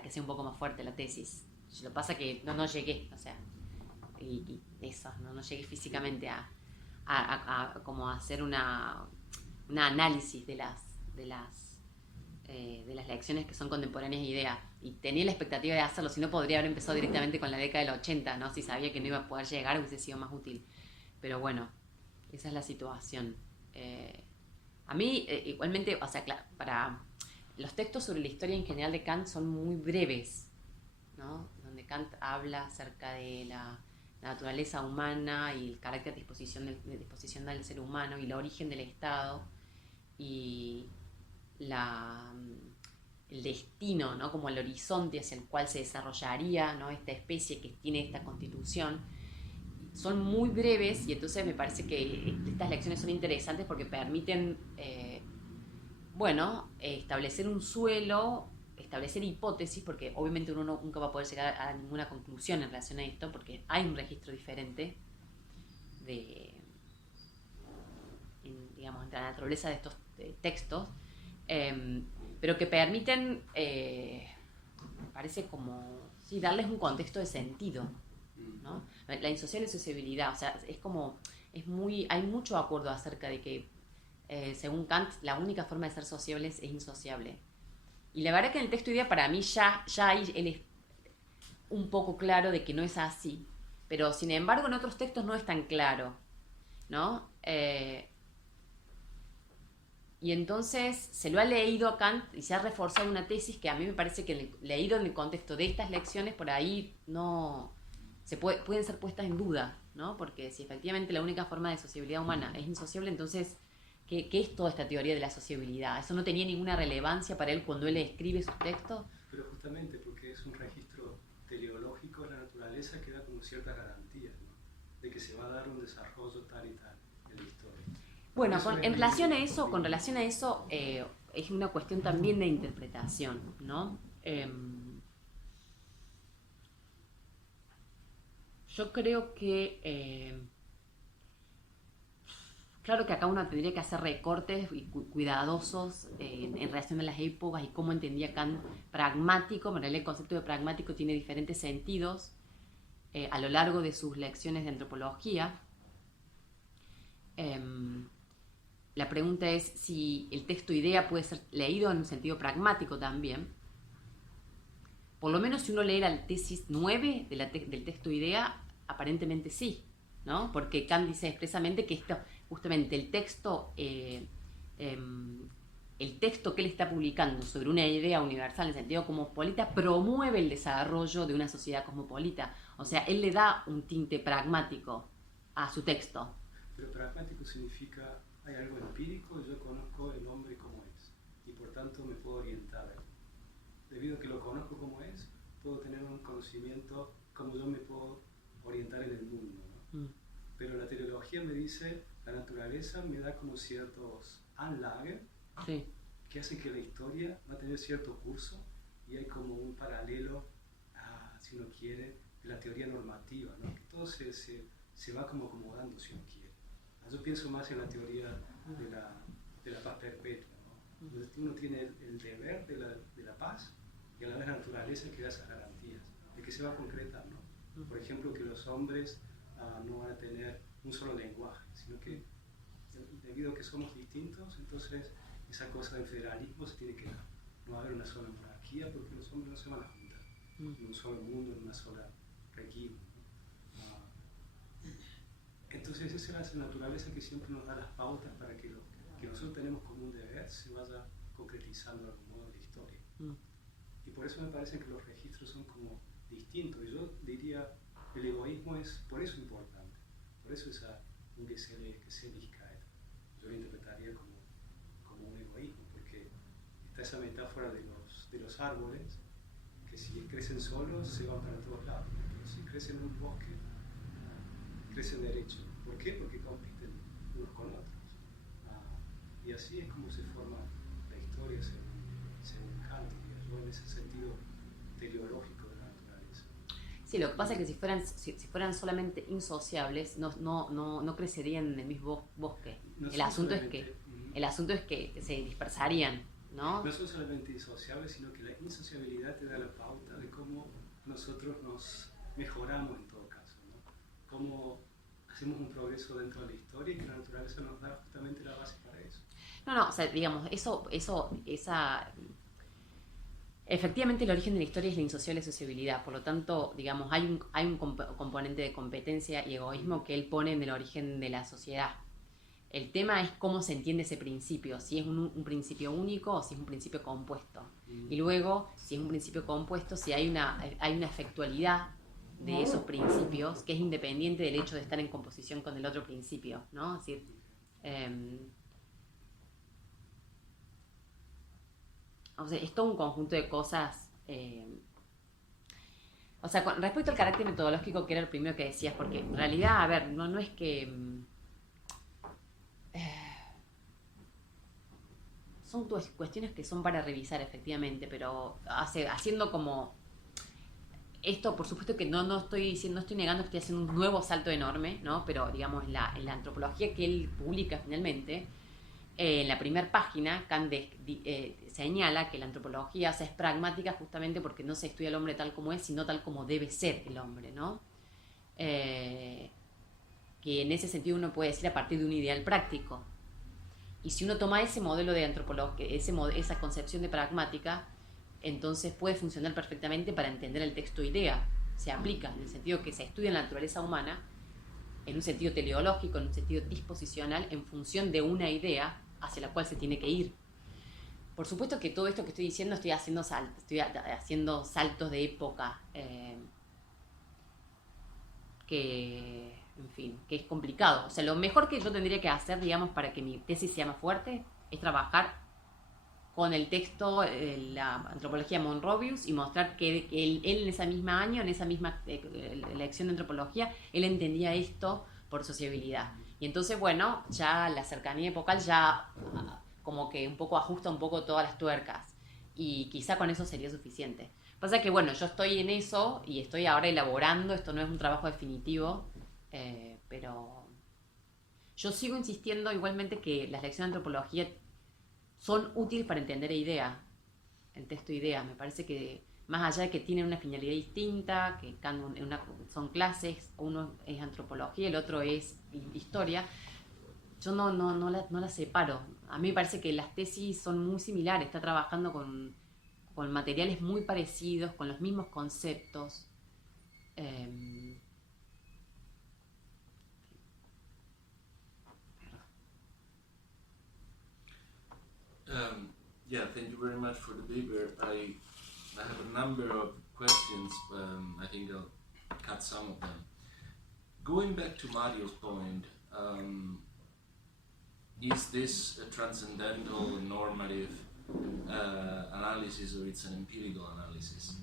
que sea un poco más fuerte la tesis. Lo que pasa es que no llegué, o sea, y eso, no llegué físicamente a como hacer una análisis de las lecciones que son contemporáneas de ideas, y tenía la expectativa de hacerlo, si no podría haber empezado directamente con la década del 80, ¿no? Si sabía que no iba a poder llegar hubiese sido más útil, pero bueno, esa es la situación. A mí igualmente, o sea, para los textos sobre la historia en general de Kant son muy breves, ¿no? Donde Kant habla acerca de la naturaleza humana y el carácter de disposición del ser humano y el origen del Estado y el destino, ¿no? Como el horizonte hacia el cual se desarrollaría, ¿no? Esta especie que tiene esta constitución. Son muy breves y entonces me parece que estas lecciones son interesantes porque permiten, establecer un suelo, establecer hipótesis, porque obviamente uno nunca va a poder llegar a ninguna conclusión en relación a esto, porque hay un registro diferente entre la naturaleza de estos textos, pero que permiten, me parece como, sí, darles un contexto de sentido, ¿no? La insociable sociabilidad, o sea, hay mucho acuerdo acerca de que, según Kant, la única forma de ser sociables es insociable. Y la verdad que en el texto idea para mí ya ahí él es un poco claro de que no es así, pero sin embargo en otros textos no es tan claro, ¿no? Y entonces se lo ha leído a Kant y se ha reforzado una tesis que a mí me parece que leído en el contexto de estas lecciones por ahí no pueden ser puestas en duda, ¿no? Porque si efectivamente la única forma de sociabilidad humana es insociable, entonces ¿qué es toda esta teoría de la sociabilidad? ¿Eso no tenía ninguna relevancia para él cuando él escribe sus textos? Pero justamente porque es un registro teleológico de la naturaleza que da como ciertas garantías, ¿no? De que se va a dar un desarrollo tal y tal en la historia. Bueno, con relación a eso, es una cuestión también de interpretación, ¿no? Yo creo que, claro que acá uno tendría que hacer recortes y cuidadosos en relación a las épocas y cómo entendía Kant pragmático. En realidad el concepto de pragmático tiene diferentes sentidos a lo largo de sus lecciones de antropología. La pregunta es si el texto idea puede ser leído en un sentido pragmático también. Por lo menos si uno lee la tesis 9 del texto idea, aparentemente sí, ¿no? Porque Kant dice expresamente que justamente el texto que él está publicando sobre una idea universal en sentido cosmopolita promueve el desarrollo de una sociedad cosmopolita. O sea, él le da un tinte pragmático a su texto. Pero pragmático significa, hay algo empírico y yo conozco el hombre como es, y por tanto me puedo orientar. Debido a que lo conozco como es, puedo tener un conocimiento como yo me puedo orientar en el mundo, ¿no? Pero la teleología me dice, la naturaleza me da como ciertos Anlagen, sí, que hacen que la historia va a tener cierto curso y hay como un paralelo, si uno quiere, de la teoría normativa, ¿no? Que todo se va como acomodando, si uno quiere. Yo pienso más en la teoría de la paz perpetua, ¿no? Donde uno tiene el deber de la paz y a la vez la naturaleza que da esas garantías, de que se va a concretar, ¿no? Por ejemplo, que los hombres no van a tener un solo lenguaje, sino que debido a que somos distintos, entonces esa cosa del federalismo se tiene que dar. No va a haber una sola monarquía porque los hombres no se van a juntar en un solo mundo, en una sola región, ¿no? Entonces esa es la naturaleza que siempre nos da las pautas para que lo que nosotros tenemos como un deber se vaya concretizando de algún modo en la historia. Y por eso me parece que los registros son como distintos. Y yo diría, el egoísmo es por eso importante, por eso esa Geselligkeit, yo lo interpretaría como un egoísmo, porque está esa metáfora de los árboles, que si crecen solos se van para todos lados, pero si crecen en un bosque, crecen derecho. ¿Por qué? Porque compiten unos con otros. Y así es como se forma la historia según Kant, yo en ese sentido teleológico de la naturaleza. Sí, lo que pasa es que si fueran solamente insociables, no crecerían en el mismo bosque. No el asunto es que se dispersarían, ¿no? No son solamente insociables, sino que la insociabilidad te da la pauta de cómo nosotros nos mejoramos en todo caso, ¿no? Cómo hacemos un progreso dentro de la historia y que la naturaleza nos da justamente la base para eso. No, o sea, digamos, efectivamente el origen de la historia es la insociable sociabilidad, por lo tanto, digamos, hay un componente de competencia y egoísmo que él pone en el origen de la sociedad. El tema es cómo se entiende ese principio, si es un principio único o si es un principio compuesto. Y luego, si es un principio compuesto, si hay una efectualidad de esos principios que es independiente del hecho de estar en composición con el otro principio, ¿no? Es decir, o sea, es todo un conjunto de cosas. O sea, con respecto al carácter metodológico, que era el primero que decías, porque en realidad, a ver, no es que... son cuestiones que son para revisar efectivamente, pero haciendo como... Esto, por supuesto que no estoy diciendo, no estoy negando que estoy haciendo un nuevo salto enorme, ¿no? Pero, digamos, en la antropología que él publica finalmente, en la primera página, Kant señala que la antropología es pragmática justamente porque no se estudia al hombre tal como es, sino tal como debe ser el hombre, ¿no? Que en ese sentido uno puede decir a partir de un ideal práctico. Y si uno toma ese modelo de antropología, esa concepción de pragmática, entonces puede funcionar perfectamente para entender el texto idea. Se aplica en el sentido que se estudia la naturaleza humana, en un sentido teleológico, en un sentido disposicional, en función de una idea hacia la cual se tiene que ir. Por supuesto que todo esto que estoy diciendo estoy haciendo saltos de época, que, en fin, que es complicado. O sea, lo mejor que yo tendría que hacer, digamos, para que mi tesis sea más fuerte, es trabajar con el texto, la antropología de Monrovius, y mostrar que él en ese mismo año, en esa misma lección de antropología, él entendía esto por sociabilidad. Y entonces, bueno, ya la cercanía epocal ya como que un poco ajusta un poco todas las tuercas. Y quizá con eso sería suficiente. Pasa que, bueno, yo estoy en eso y estoy ahora elaborando, esto no es un trabajo definitivo, pero yo sigo insistiendo igualmente que las lecciones de antropología son útiles para entender el texto idea. Me parece que más allá de que tienen una finalidad distinta, que son clases, uno es antropología, el otro es historia, yo no las separo. A mí me parece que las tesis son muy similares, está trabajando con materiales muy parecidos, con los mismos conceptos. Yeah, thank you very much for the paper. I have a number of questions. I think I'll cut some of them. Going back to Mario's point, is this a transcendental normative analysis or it's an empirical analysis?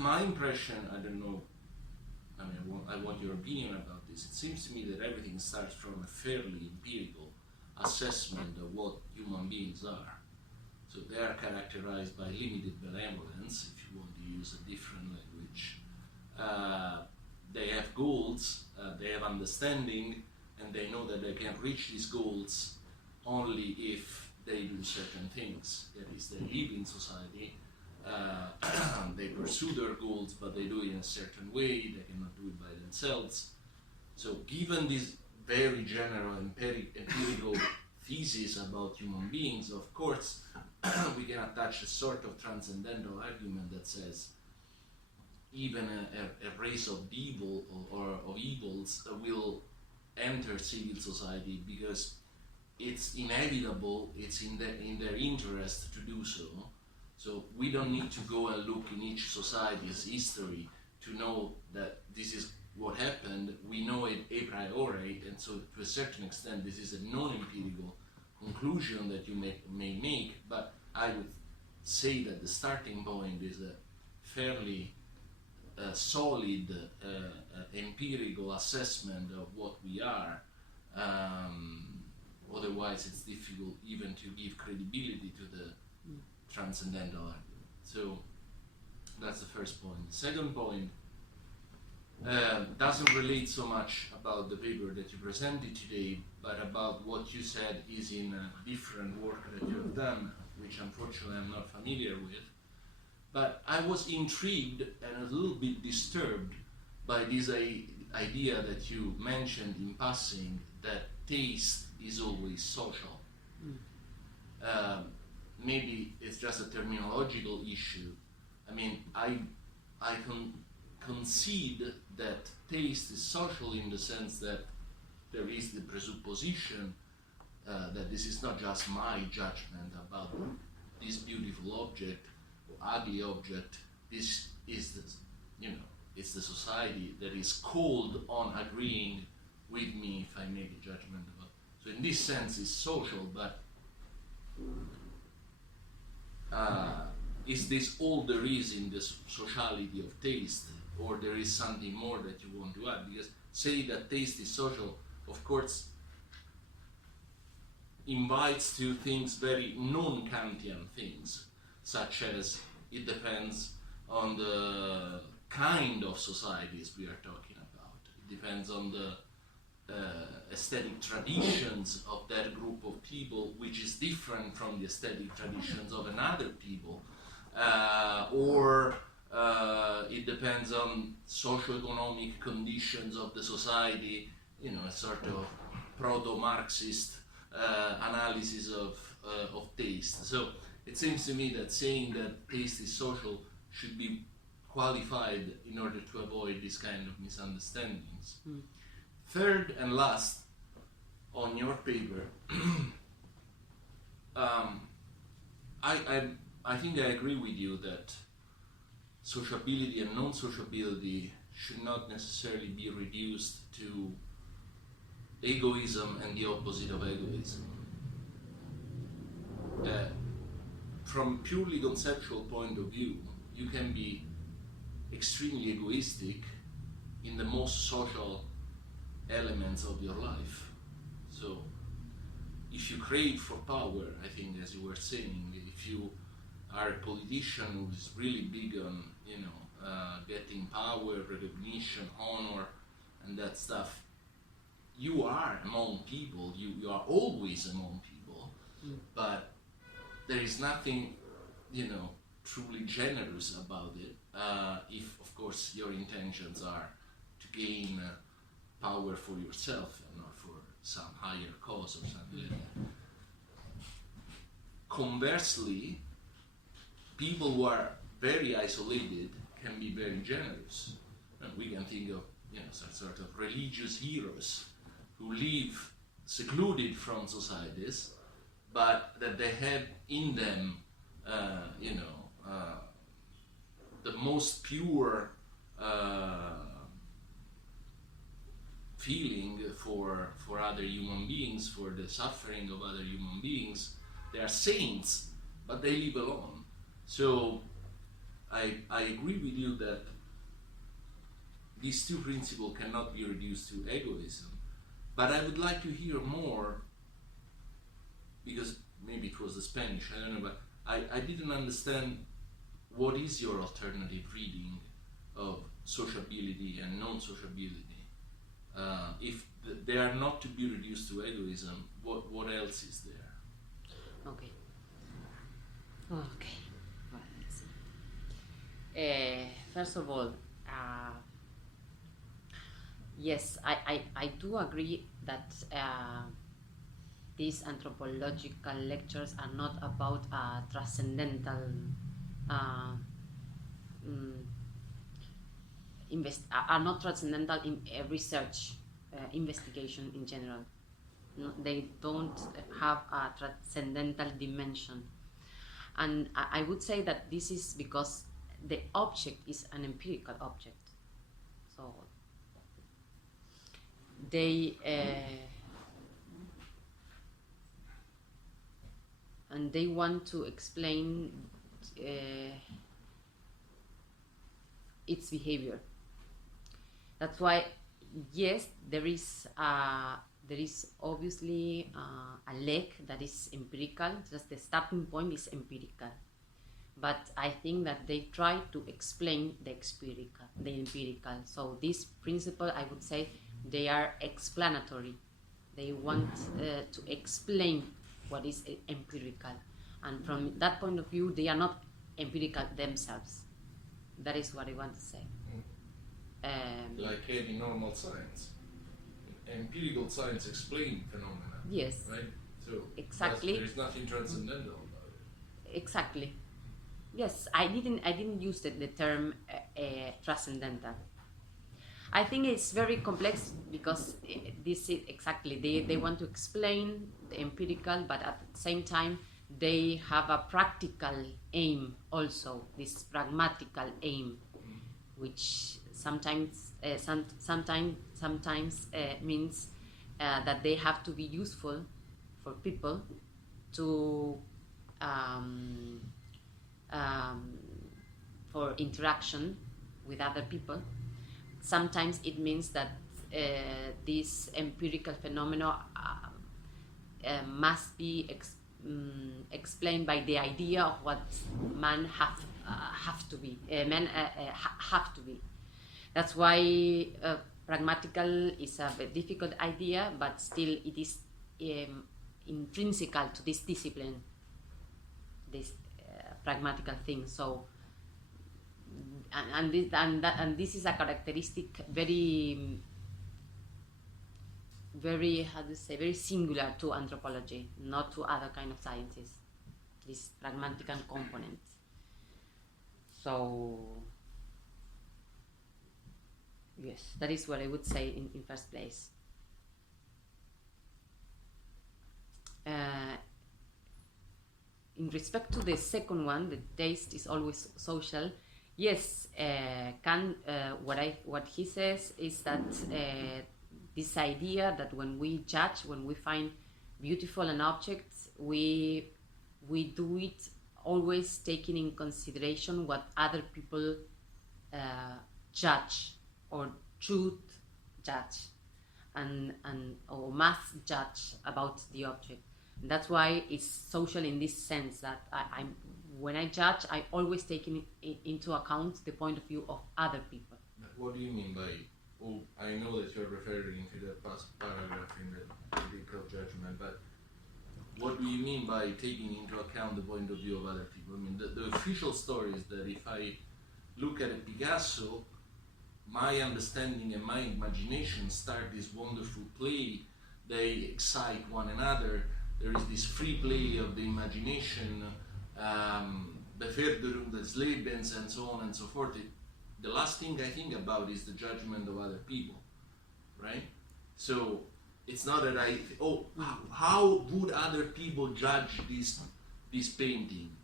My impression, I don't know, I mean, I want your opinion about this. It seems to me that everything starts from a fairly empirical assessment of what human beings are. So they are characterized by limited benevolence, if you want to use a different language. They have goals, they have understanding, and they know that they can reach these goals only if they do certain things. That is, they live in society, they pursue their goals, but they do it in a certain way, they cannot do it by themselves. So given this very general empirical thesis about human beings, of course, we can attach a sort of transcendental argument that says even a race of evil or of evils will enter civil society because it's inevitable, it's in their interest to do so. So we don't need to go and look in each society's history to know that this is what happened. We know it a priori, and so to a certain extent this is a non-empirical conclusion that you may make, but I would say that the starting point is a fairly solid empirical assessment of what we are. Otherwise it's difficult even to give credibility to the transcendental argument. So that's the first point. The second point doesn't relate so much about the paper that you presented today, but about what you said is in a different work that you have done, which unfortunately I'm not familiar with. But I was intrigued and a little bit disturbed by this idea that you mentioned in passing, that taste is always social. Maybe it's just a terminological issue. I mean, I concede that taste is social in the sense that there is the presupposition that this is not just my judgment about this beautiful object or ugly object. This is the, it's the society that is called on agreeing with me if I make a judgment about. So in this sense, it's social, but is this all there is in the sociality of taste, or there is something more that you want to add? Because say that taste is social, of course, invites to things very non-Kantian things, such as it depends on the kind of societies we are talking about. It depends on the aesthetic traditions of that group of people, which is different from the aesthetic traditions of another people, or it depends on socio-economic conditions of the society, a sort of proto-Marxist analysis of taste. So it seems to me that saying that taste is social should be qualified in order to avoid this kind of misunderstandings. Third and last, on your paper, I think I agree with you that sociability and non-sociability should not necessarily be reduced to egoism and the opposite of egoism. From a purely conceptual point of view, you can be extremely egoistic in the most social elements of your life. So if you crave for power, I think, as you were saying, if you are a politician who is really big on getting power, recognition, honor, and that stuff, you are among people, you are always among people, but there is nothing truly generous about it, if of course your intentions are to gain power for yourself and not for some higher cause or something like that. Conversely, people who are very isolated can be very generous. And we can think of some sort of religious heroes who live secluded from societies, but that they have in them the most pure feeling for other human beings, for the suffering of other human beings. They are saints, but they live alone. So I agree with you that these two principles cannot be reduced to egoism, but I would like to hear more, because maybe it was the Spanish, I don't know, but I didn't understand what is your alternative reading of sociability and non-sociability. If they are not to be reduced to egoism, what else is there? Okay. Well, let's see. First of all, yes, I do agree that these anthropological lectures are not about transcendental are not transcendental in research, investigation in general. No, they don't have a transcendental dimension. And I would say that this is because the object is an empirical object. So they and they want to explain its behavior. That's why, yes, there is obviously a leg that is empirical. Just the starting point is empirical, but I think that they try to explain the empirical. So this principle, I would say, they are explanatory. They want to explain what is empirical, and from that point of view, they are not empirical themselves. That is what I want to say. Like any normal science, empirical science explains phenomena. Yes. Right. So exactly. There is nothing transcendental about it. Exactly. Yes, I didn't use the term transcendental. I think it's very complex because this is exactly, they want to explain the empirical, but at the same time they have a practical aim also, this pragmatical aim, which sometimes means that they have to be useful for people to for interaction with other people. Sometimes it means that this empirical phenomena must be explained by the idea of what men have to be. Have to be. That's why pragmatical is a very difficult idea, but still it is intrinsical to this discipline, this pragmatical thing. So, and this is a characteristic very how to say, very singular to anthropology, not to other kind of sciences. This pragmatical component. So yes, that is what I would say in first place. In respect to the second one, the taste is always social. Yes, what he says is that this idea that when we judge, when we find beautiful an object, we do it always taking in consideration what other people judge or should judge and or must judge about the object. And that's why it's social in this sense that when I judge, I always take into account the point of view of other people. What do you mean by? Oh, I know that you're referring to the past paragraph in the critical judgment, but what do you mean by taking into account the point of view of other people? I mean, the official story is that if I look at a Picasso, my understanding and my imagination start this wonderful play. They excite one another. There is this free play of the imagination, Beförderung des Lebens, and so on and so forth. The last thing I think about is the judgment of other people, right? So it's not that how would other people judge this painting?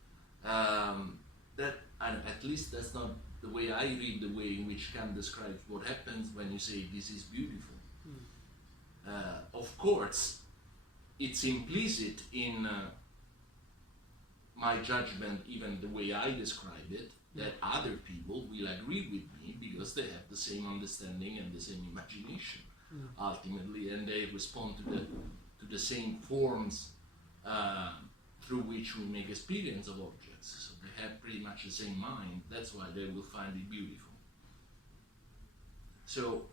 At least that's not the way I read the way in which Kant describes what happens when you say this is beautiful. Of course, it's implicit in my judgment, even the way I describe it, that other people will agree with me because they have the same understanding and the same imagination, ultimately, and they respond to the same forms through which we make experience of objects. So they have pretty much the same mind. That's why they will find it beautiful. So,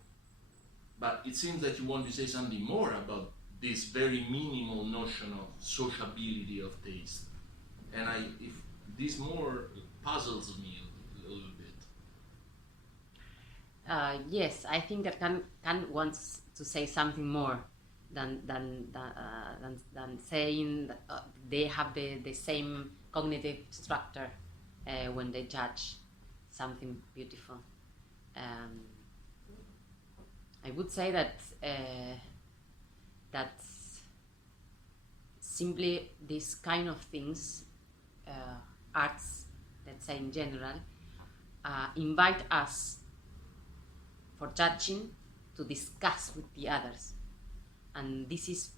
but it seems that you want to say something more about this very minimal notion of sociability of taste. And if this more puzzles me a little bit. Yes, I think that Kant wants to say something more than saying that they have the same cognitive structure when they judge something beautiful. I would say that that simply these kind of things, arts, let's say in general, invite us for judging to discuss with the others, and this is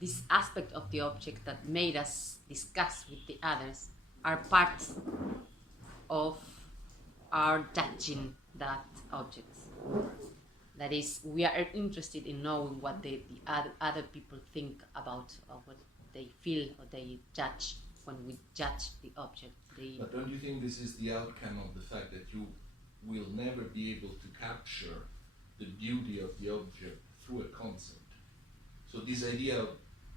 this aspect of the object that made us discuss with the others are part of our judging that object. That is, we are interested in knowing what the other people think about, or what they feel or they judge when we judge the object. But don't you think this is the outcome of the fact that you will never be able to capture the beauty of the object through a concept? So this idea of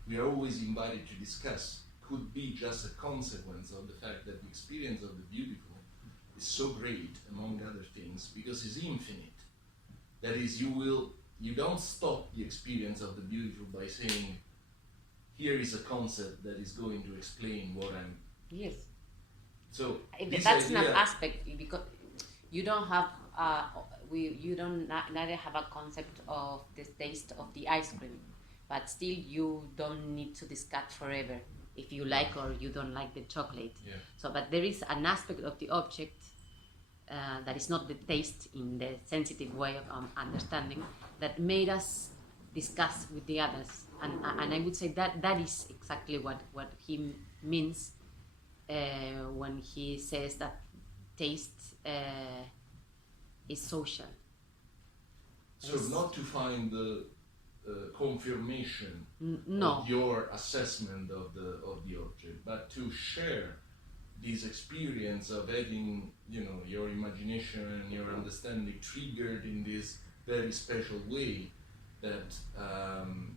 we are always invited to discuss could be just a consequence of the fact that the experience of the beautiful is so great, among other things, because it's infinite. That is, you don't stop the experience of the beautiful by saying, here is a concept that is going to explain what I'm. Yes. So That's an aspect, because you don't have neither have a concept of the taste of the ice cream, but still you don't need to discuss forever if you like or you don't like the chocolate. Yeah. So, but there is an aspect of the object that is not the taste in the sensitive way of understanding that made us discuss with the others, and I would say that is exactly what he means when he says that taste is social. So not to find the confirmation No. of your assessment of the object, but to share this experience of having, you know, your imagination and your understanding triggered in this very special way that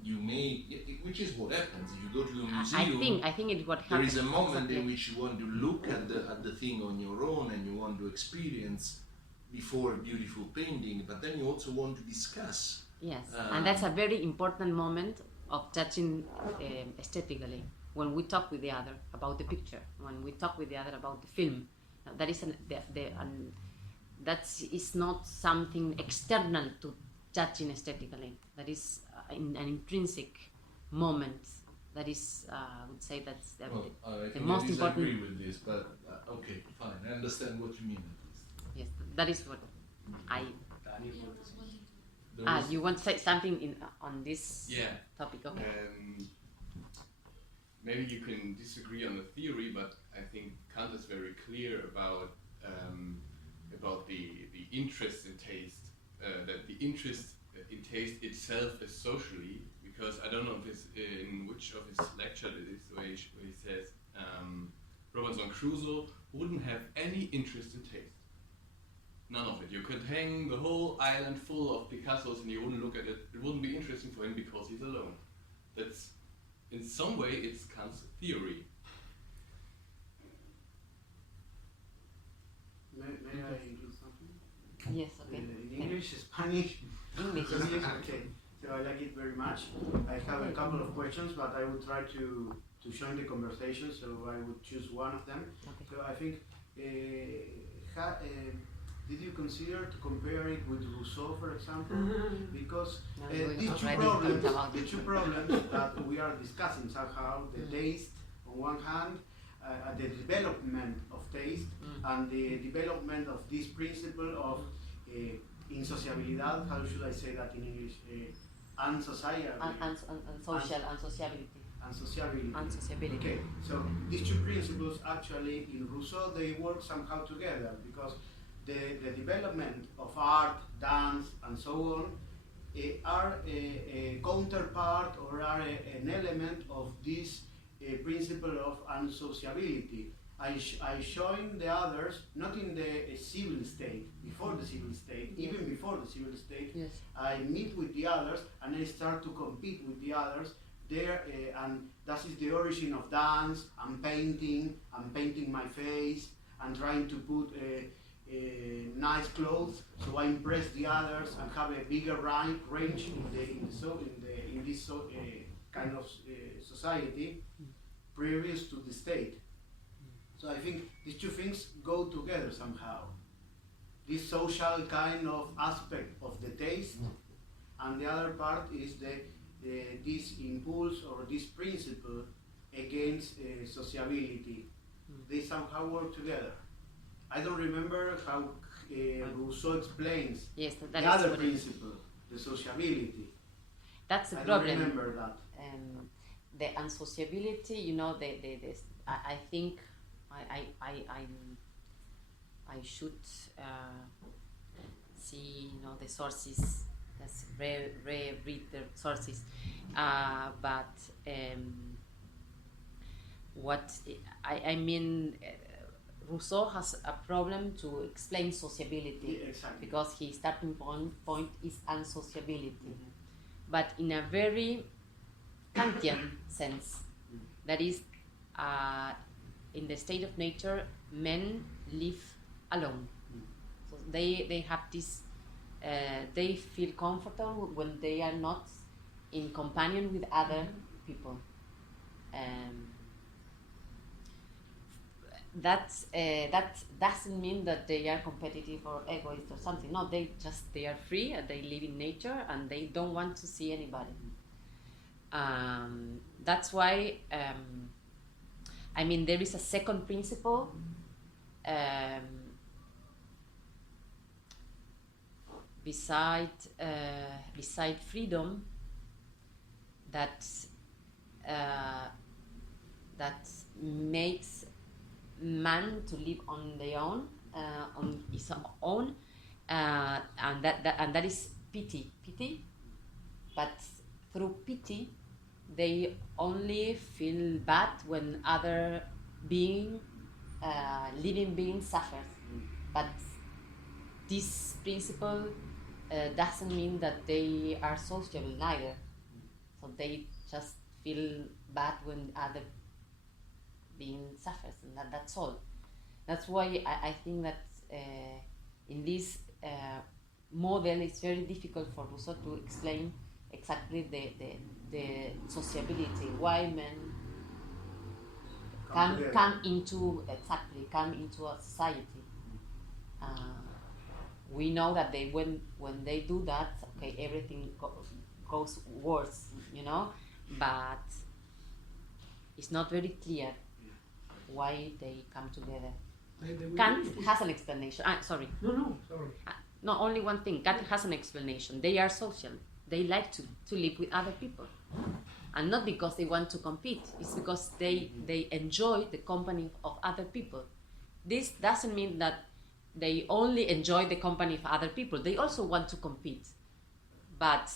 you may, which is what happens if you go to a museum. I think it's what there happens. is a moment in which you want to look at the thing on your own and you want to experience before a beautiful painting, but then you also want to discuss. Yes, and that's a very important moment of judging aesthetically. When we talk with the other about the picture, when we talk with the other about the film, that is that is not something external to judging aesthetically. That is an intrinsic moment. That is, I would say, that's the most important. I disagree with this, but okay, fine. I understand what you mean. Yes, that is what I. Dani, You want to say something on this topic? Okay. Maybe you can disagree on the theory, but I think Kant is very clear about the interest in taste. That the interest in taste itself is socially, because I don't know if it's in which of his lecture it is where he says Robinson Crusoe wouldn't have any interest in taste. None of it. You could hang the whole island full of Picassos and you wouldn't look at it. It wouldn't be interesting for him because he's alone. That's, in some way, it's Kant's theory. May I include something? Yes. Okay. In English, Spanish? English. Okay. So I like it very much. I have a couple of questions, but I will try to join the conversation, so I would choose one of them. Okay. So I think, did you consider to compare it with Rousseau, for example? Because these two problems that we are discussing somehow, the taste on one hand, the development of taste, and the development of this principle of insociabilidad, how should I say that in English? Unsociability. Unsociability. Unsociability. Okay, so these two principles actually in Rousseau they work somehow together, because the development of art, dance, and so on are a counterpart or are an element of this principle of unsociability. I join the others not in the civil state, before the civil state, even before the civil state. Yes. I meet with the others and I start to compete with the others there, and that is the origin of dance and painting. I'm painting my face and trying to put nice clothes so I impress the others and have a bigger range in this kind of society previous to the state. So I think these two things go together somehow. This social kind of aspect of the taste, and the other part is this impulse or this principle against sociability. They somehow work together. I don't remember how Rousseau explains the other principle, the sociability. That's the I problem. I don't remember that. The unsociability, you know, I think I should see, you know, the sources. That's read the sources, but what I mean. Rousseau has a problem to explain sociability, exactly. Because his starting point is unsociability, but in a very Kantian sense. That is, in the state of nature, men live alone. So they have this. They feel comfortable when they are not in companion with other people. that doesn't mean that they are competitive or egoist or something. No, they are free and they live in nature and they don't want to see anybody. That's why I mean there is a second principle beside freedom that makes man to live on their own, on his own, and that is pity. But through pity, they only feel bad when other living being suffers. But this principle doesn't mean that they are sociable neither. So they just feel bad when other being suffers, and that's all. That's why I think that in this model it's very difficult for Rousseau to explain exactly the sociability, why men come into a society. We know that when they do that, okay, everything goes worse, but it's not very clear why they come together. Kant has an explanation. Sorry. No, sorry. No, only one thing. Kant has an explanation. They are social. They like to live with other people. And not because they want to compete. It's because they enjoy the company of other people. This doesn't mean that they only enjoy the company of other people. They also want to compete. But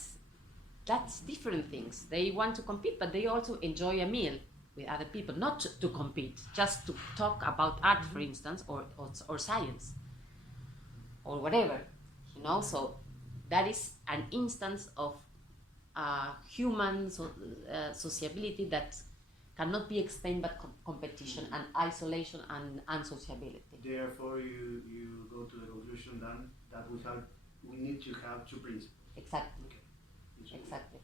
that's different things. They want to compete, but they also enjoy a meal with other people, not to compete, just to talk about art, for instance, or science, or whatever, So that is an instance of human sociability that cannot be explained by competition and isolation and unsociability. Therefore, you go to the conclusion then that we need to have two principles. Exactly. Okay. Exactly.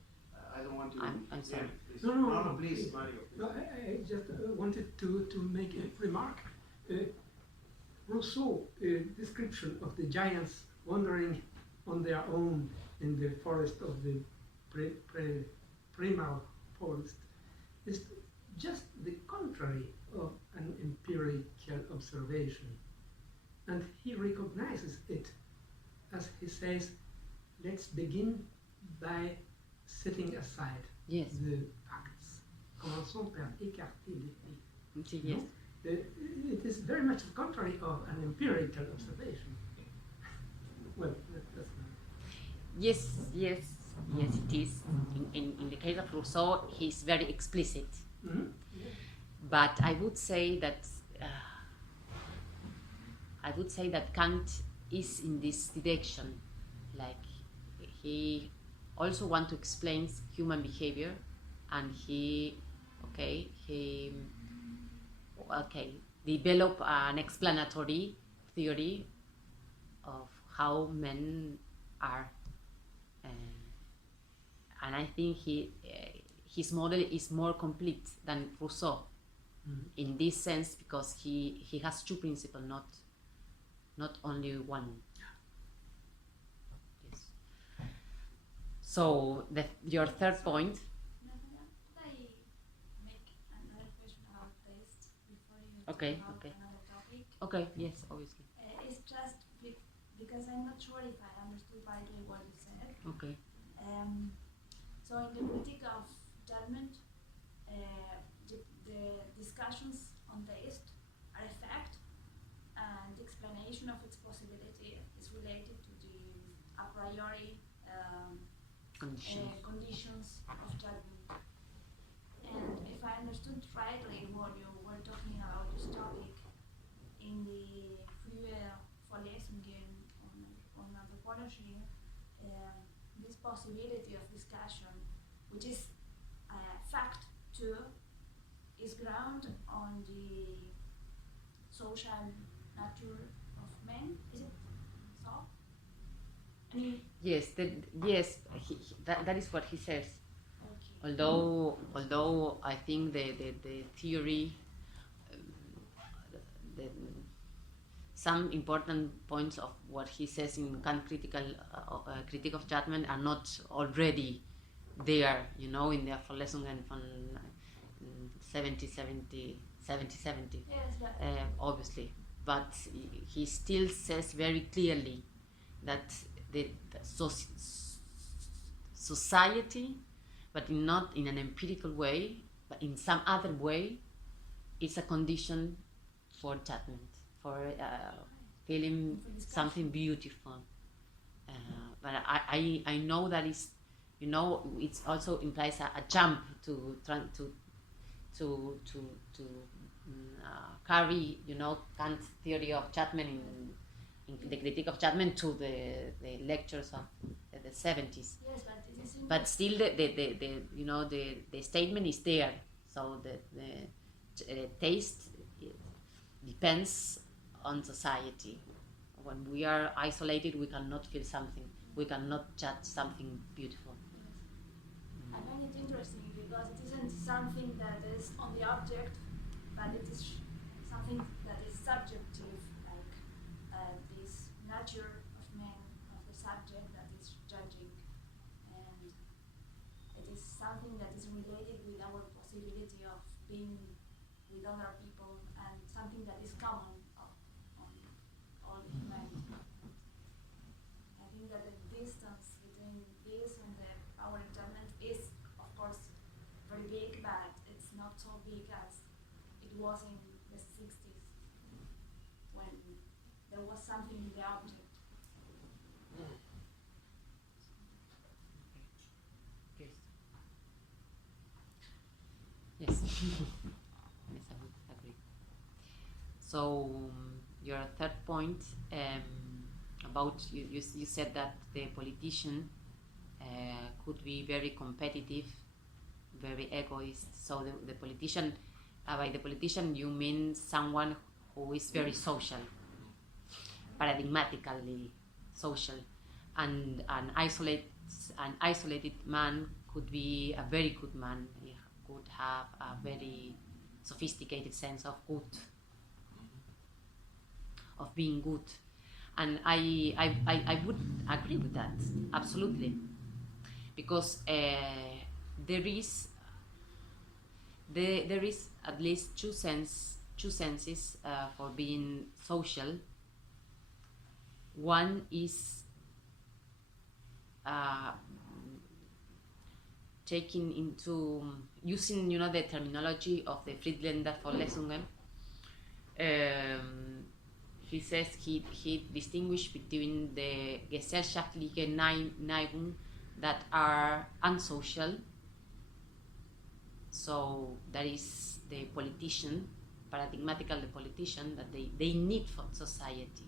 I don't want to. I'm sorry. Yeah, No, please, Mario. No, I just wanted to make a remark. Rousseau's description of the giants wandering on their own in the forest of the primal forest is just the contrary of an empirical observation. And he recognizes it as he says, let's begin by setting aside Yes. the facts. Commençons par écarter les faits. Yes. It is very much the contrary of an empirical observation. Well, that's not. Yes, it is. In the case of Rousseau, he's very explicit. Mm-hmm. But I would say that Kant is in this direction. Like he also wants to explain human behavior, and he develop an explanatory theory of how men are, and I think his model is more complete than Rousseau in this sense, because he has two principles, not only one. Yes. So your third point. Could I make another question about taste before you Okay, talk about okay. another topic? Okay. Yes, obviously. It's just because I'm not sure if I understood rightly what you said. Okay. So in the critique of judgment, the discussions on taste are a fact, and the explanation of its possibility is related to the a priori conditions of judgment. And if I understood rightly what you were talking about this topic in the frühe Vorlesungen on anthropology, this possibility of discussion, which is fact too, is grounded on the social nature of men. Is it so? I mean, Yes, that is what he says. okay. Although I think the theory, the, some important points of what he says in Kant Critique of Judgment are not already there, you know, in the Verlesungen von 70, Yes, but obviously. But he still says very clearly that the society, but not in an empirical way, but in some other way, is a condition for judgment, for feeling something beautiful. But I know that is, you know, it also implies a jump to carry, you know, Kant's theory of judgment in the Critique of Judgment to the lectures of the 70s. yes, but it is But still, the you know, the statement is there. So the taste depends on society. When we are isolated, we cannot feel something. We cannot judge something beautiful. I find it interesting because it isn't something that is on the object, but it is something that is subjective, like this nature of man, of the subject that is judging, and it is something that is related with our possibility of being with other people, and something that is common on all humanity. I think that the distance between this and the power of judgment is, of course, very big, but it's not so big as it was in the 60s when there was something in the object. Yes. Yes, I would agree. So your third point about you said that the politician could be very competitive, very egoist. So the politician, by the politician you mean someone who is very social, paradigmatically social, and an isolated man could be a very good man. He could have a very sophisticated sense of good, of being good, and I would agree with that absolutely, because there is at least two senses for being social. One is taking into using, you know, the terminology of the Friedländer Verlesungen. He says he distinguished between the gesellschaftliche Neigung that are unsocial. So that is the politician, paradigmatical the politician, that they need for society,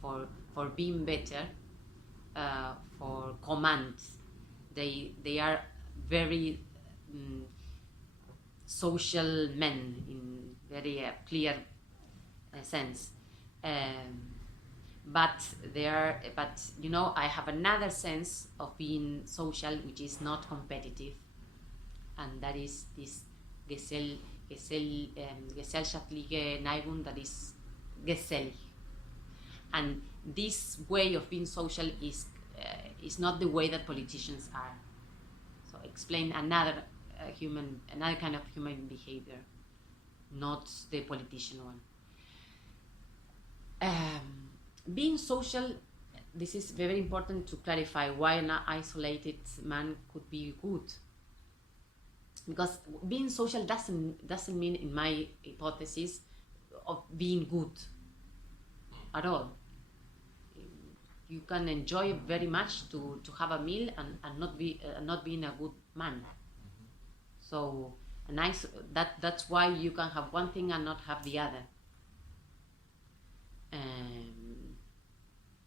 for being better, for command. They are very social men in very clear sense. But you know, I have another sense of being social which is not competitive, and that is this gesellschaftliche Neigung, that is gesellig. And this way of being social is not the way that politicians are. So explain another kind of human behavior, not the politician one. Being social, this is very important to clarify why an isolated man could be good. Because being social doesn't mean, in my hypothesis, of being good at all. You can enjoy very much to have a meal and not being a good man. So that's why you can have one thing and not have the other.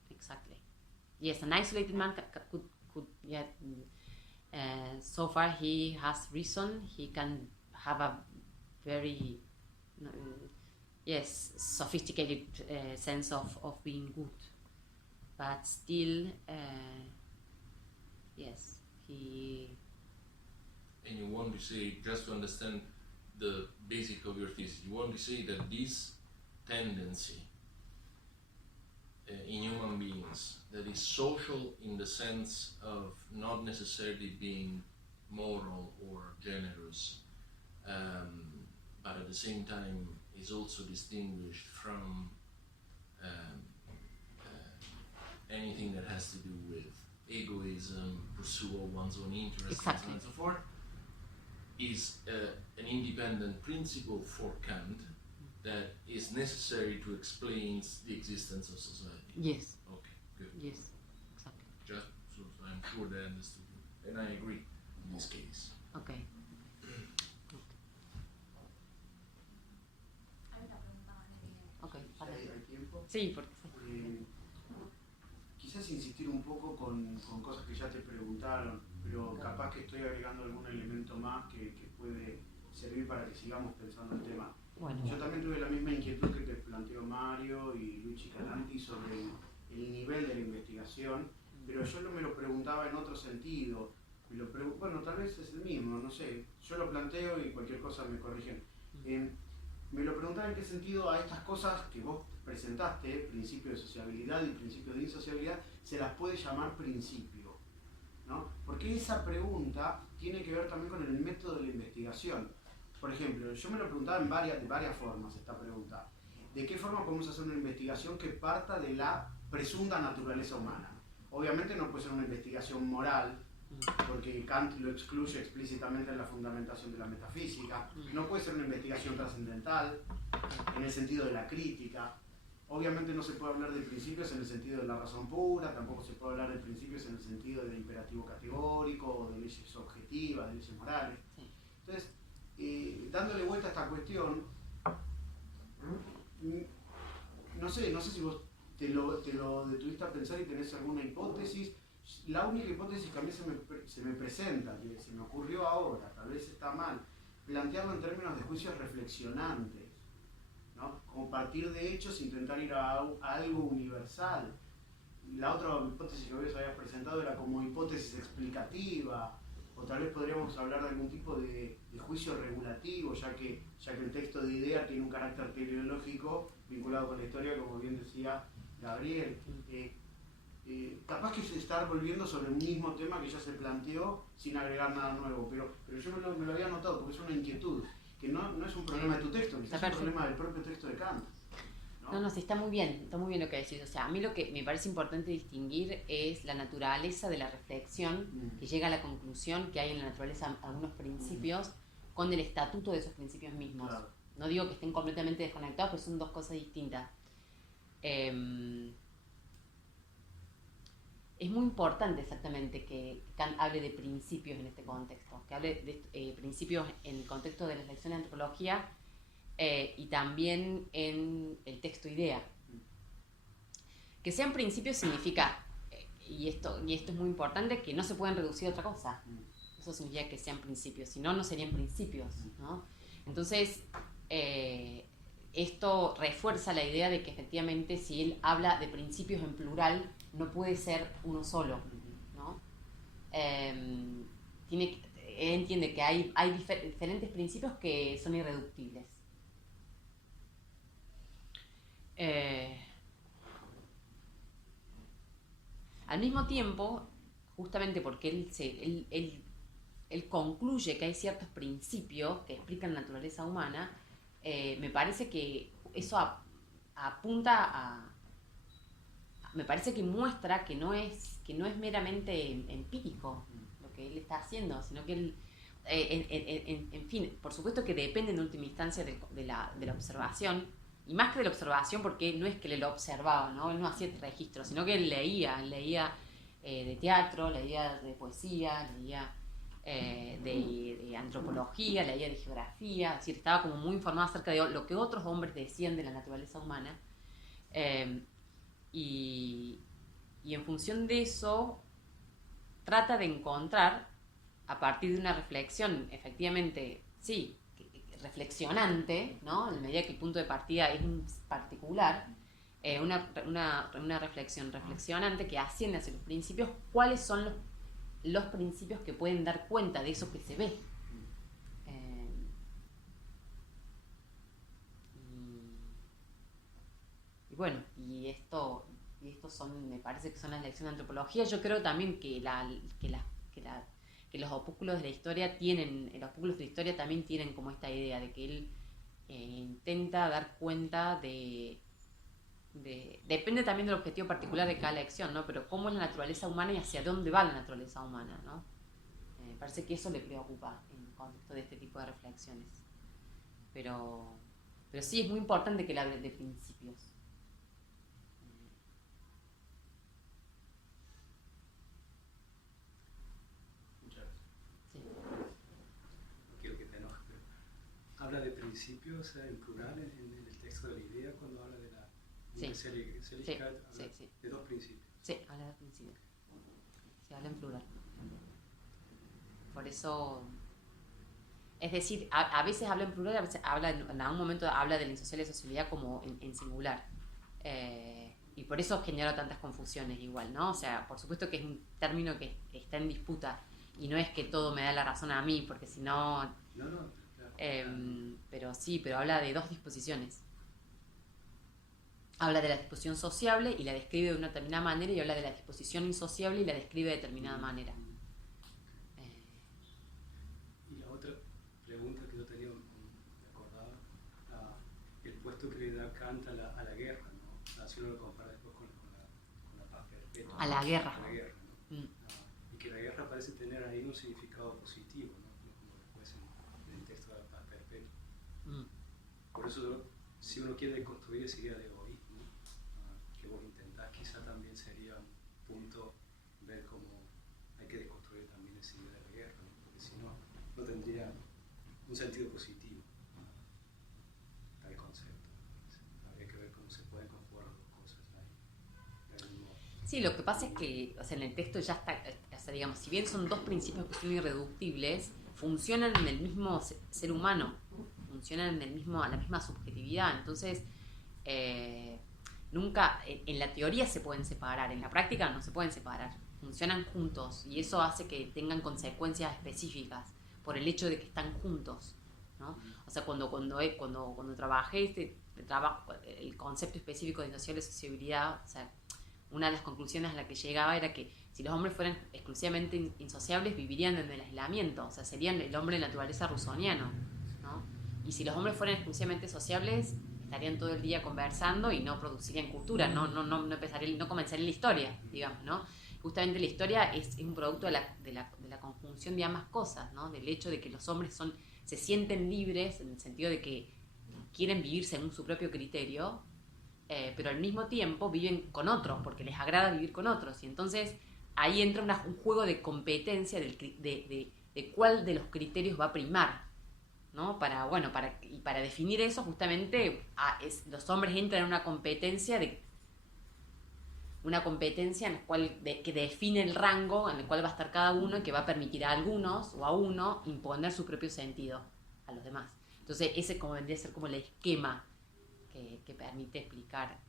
Exactly. Yes, an isolated man could yeah. So far he has reason. He can have a very sophisticated sense of being good, but still yes, he. And you want to say, just to understand the basic of your thesis, you want to say that this tendency in human beings that is social in the sense of not necessarily being moral or generous, but at the same time is also distinguished from anything that has to do with egoism, pursuit of one's own interests, and so on and so forth, is an independent principle for Kant that is necessary to explain the existence of society. Yes. Okay, good. Yes, exactly. Just so I'm sure they understood you. And I agree in this case. Okay. Hay una pregunta más de Okay. ¿Hay tiempo? Sí, porque Quizás insistir un poco con cosas que ya te preguntaron, pero capaz que estoy agregando algún elemento más que puede servir para que sigamos pensando el tema. bueno. Yo también tuve la misma inquietud que te planteó Mario y Luigi Calanti sobre el nivel de la investigación, pero yo no me lo preguntaba en otro sentido. Bueno, tal vez es el mismo, no sé. Yo lo planteo y cualquier cosa me corrigen. Me lo preguntaba en qué sentido a estas cosas que vos presentaste, principio de sociabilidad y principio de insociabilidad, se las puede llamar principio, ¿no? Porque esa pregunta tiene que ver también con el método de la investigación. Por ejemplo, yo me lo preguntaba de varias formas esta pregunta. ¿De qué forma podemos hacer una investigación que parta de la presunta naturaleza humana? Obviamente no puede ser una investigación moral, porque Kant lo excluye explícitamente en la fundamentación de la metafísica. No puede ser una investigación trascendental, en el sentido de la crítica. Obviamente no se puede hablar de principios en el sentido de la razón pura, tampoco se puede hablar de principios en el sentido de imperativo categórico, o de leyes objetivas, de leyes morales. Entonces, dándole vuelta a esta cuestión, no sé si vos te lo detuviste a pensar y tenés alguna hipótesis. La única hipótesis que a mí se me presenta, que se me ocurrió ahora, tal vez está mal, plantearlo en términos de juicios reflexionantes, ¿no? Como partir de hechos, intentar ir a algo universal. La otra hipótesis que vos habías presentado era como hipótesis explicativa, o tal vez podríamos hablar de algún tipo de juicio regulativo, ya que el texto de idea tiene un carácter teleológico vinculado con la historia, como bien decía Gabriel. Capaz que es estar volviendo sobre un mismo tema que ya se planteó sin agregar nada nuevo, pero yo me lo había notado porque es una inquietud, que no es un problema de tu texto, quizás es un problema del propio texto de Kant. No, sí, está muy bien lo que decís. O sea, a mí lo que me parece importante distinguir es la naturaleza de la reflexión, que llega a la conclusión que hay en la naturaleza algunos principios con el estatuto de esos principios mismos. Claro. No digo que estén completamente desconectados, pero son dos cosas distintas. Es muy importante exactamente que Kant hable de principios en este contexto, que hable de principios en el contexto de las lecciones de antropología y también en el texto idea. Que sean principios significa, y esto es muy importante, que no se pueden reducir a otra cosa. Eso significa que sean principios, si no, no serían principios, ¿no? Entonces, esto refuerza la idea de que efectivamente si él habla de principios en plural, no puede ser uno solo, ¿no? Él entiende que hay diferentes principios que son irreductibles. Al mismo tiempo, justamente porque él concluye que hay ciertos principios que explican la naturaleza humana, me parece que eso apunta me parece que muestra que no es meramente empírico lo que él está haciendo, sino que él, en fin, por supuesto que depende en última instancia de la observación, y más que de la observación porque no es que él lo observaba, ¿no? Él no hacía registro, sino que él leía de teatro, leía de poesía, leía de antropología, leía de geografía, es decir, estaba como muy informado acerca de lo que otros hombres decían de la naturaleza humana, y en función de eso trata de encontrar, a partir de una reflexión efectivamente, sí, reflexionante, ¿no? En la medida que el punto de partida es un particular, una reflexión reflexionante que asciende hacia los principios, ¿cuáles son los principios que pueden dar cuenta de eso que se ve? bueno, estos son, me parece que son las lecciones de antropología. Yo creo también que que los opúsculos de la historia también tienen como esta idea de que él intenta dar cuenta depende también del objetivo particular de cada lección, ¿no? Pero cómo es la naturaleza humana y hacia dónde va la naturaleza humana, ¿no? Me parece que eso le preocupa en el contexto de este tipo de reflexiones. Pero sí es muy importante que él hable de principios. Quiero que te enojes, pero habla de principios en plural en el texto de la idea cuando habla de la universalidad, habla de dos principios. Sí, habla de principios. Se habla en plural. Por eso, es decir, a veces habla en plural, a veces en algún momento habla de la insociable y sociabilidad como en singular. Y por eso genera tantas confusiones igual, ¿no? O sea, por supuesto que es un término que está en disputa y no es que todo me da la razón a mí, porque si no... Claro. Pero habla de dos disposiciones. Habla de la disposición sociable y la describe de una determinada manera, y habla de la disposición insociable y la describe de determinada manera. Y la otra pregunta que yo tenía, me acordaba, el puesto que le da Kant a la guerra, ¿no? Así uno lo compara después con la paz perpetua. A la guerra. ¿No? Y que la guerra parece tener ahí un significado positivo, ¿no? Como después en el texto de la paz perpetua. Por eso, si uno quiere deconstruir esa idea de egoísmo, que vos intentás, quizá también sería un punto ver cómo hay que deconstruir también esa idea de la guerra, ¿no? Porque si no, no tendría un sentido positivo tal concepto. Habría que ver cómo se pueden conjugar las dos cosas ahí, de algún modo. Sí, lo que pasa es que, o sea, en el texto ya está, o sea, digamos, si bien son dos principios que son irreductibles, funcionan en el mismo ser humano, funcionan en la misma subjetividad. Entonces, nunca, en la teoría se pueden separar, en la práctica no se pueden separar, funcionan juntos, y eso hace que tengan consecuencias específicas por el hecho de que están juntos, ¿no? O sea, cuando trabajé el concepto específico de insociable sociabilidad, o sea, una de las conclusiones a la que llegaba era que si los hombres fueran exclusivamente insociables, vivirían en el aislamiento, o sea, serían el hombre de naturaleza rusoniano, ¿no? Y si los hombres fueran exclusivamente sociables, estarían todo el día conversando y no producirían cultura, no comenzarían la historia, digamos, ¿no? Justamente la historia es un producto de la conjunción de ambas cosas, ¿no? Del hecho de que los hombres se sienten libres en el sentido de que quieren vivir según su propio criterio, pero al mismo tiempo viven con otros, porque les agrada vivir con otros. Y entonces ahí entra un juego de competencia de cuál de los criterios va a primar, ¿no? Para definir eso, justamente los hombres entran en una competencia en la cual que define el rango en el cual va a estar cada uno, y que va a permitir a algunos o a uno imponer su propio sentido a los demás. Entonces ese como vendría a ser como el esquema que permite explicar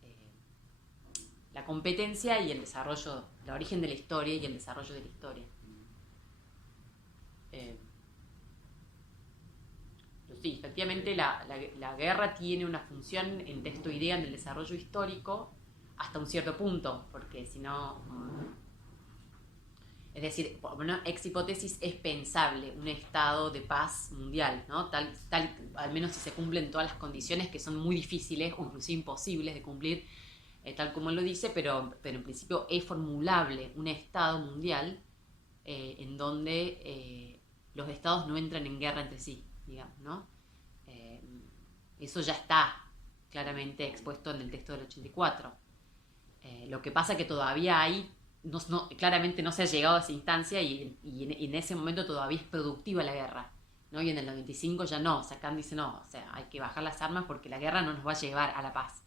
la competencia y el desarrollo, el origen de la historia y el desarrollo de la historia. Sí, efectivamente la guerra tiene una función en texto idea en el desarrollo histórico hasta un cierto punto, porque si no, es decir, ex hipótesis es pensable un estado de paz mundial, ¿no? Tal, al menos si se cumplen todas las condiciones, que son muy difíciles o inclusive imposibles de cumplir, tal como él lo dice, pero en principio es formulable un estado mundial en donde los estados no entran en guerra entre sí, digamos, ¿no? Eso ya está claramente expuesto en el texto del 84. Lo que pasa que todavía claramente no se ha llegado a esa instancia, y en ese momento todavía es productiva la guerra, ¿no? Y en el 95 ya no, o sea, Kant dice no, o sea, hay que bajar las armas porque la guerra no nos va a llevar a la paz.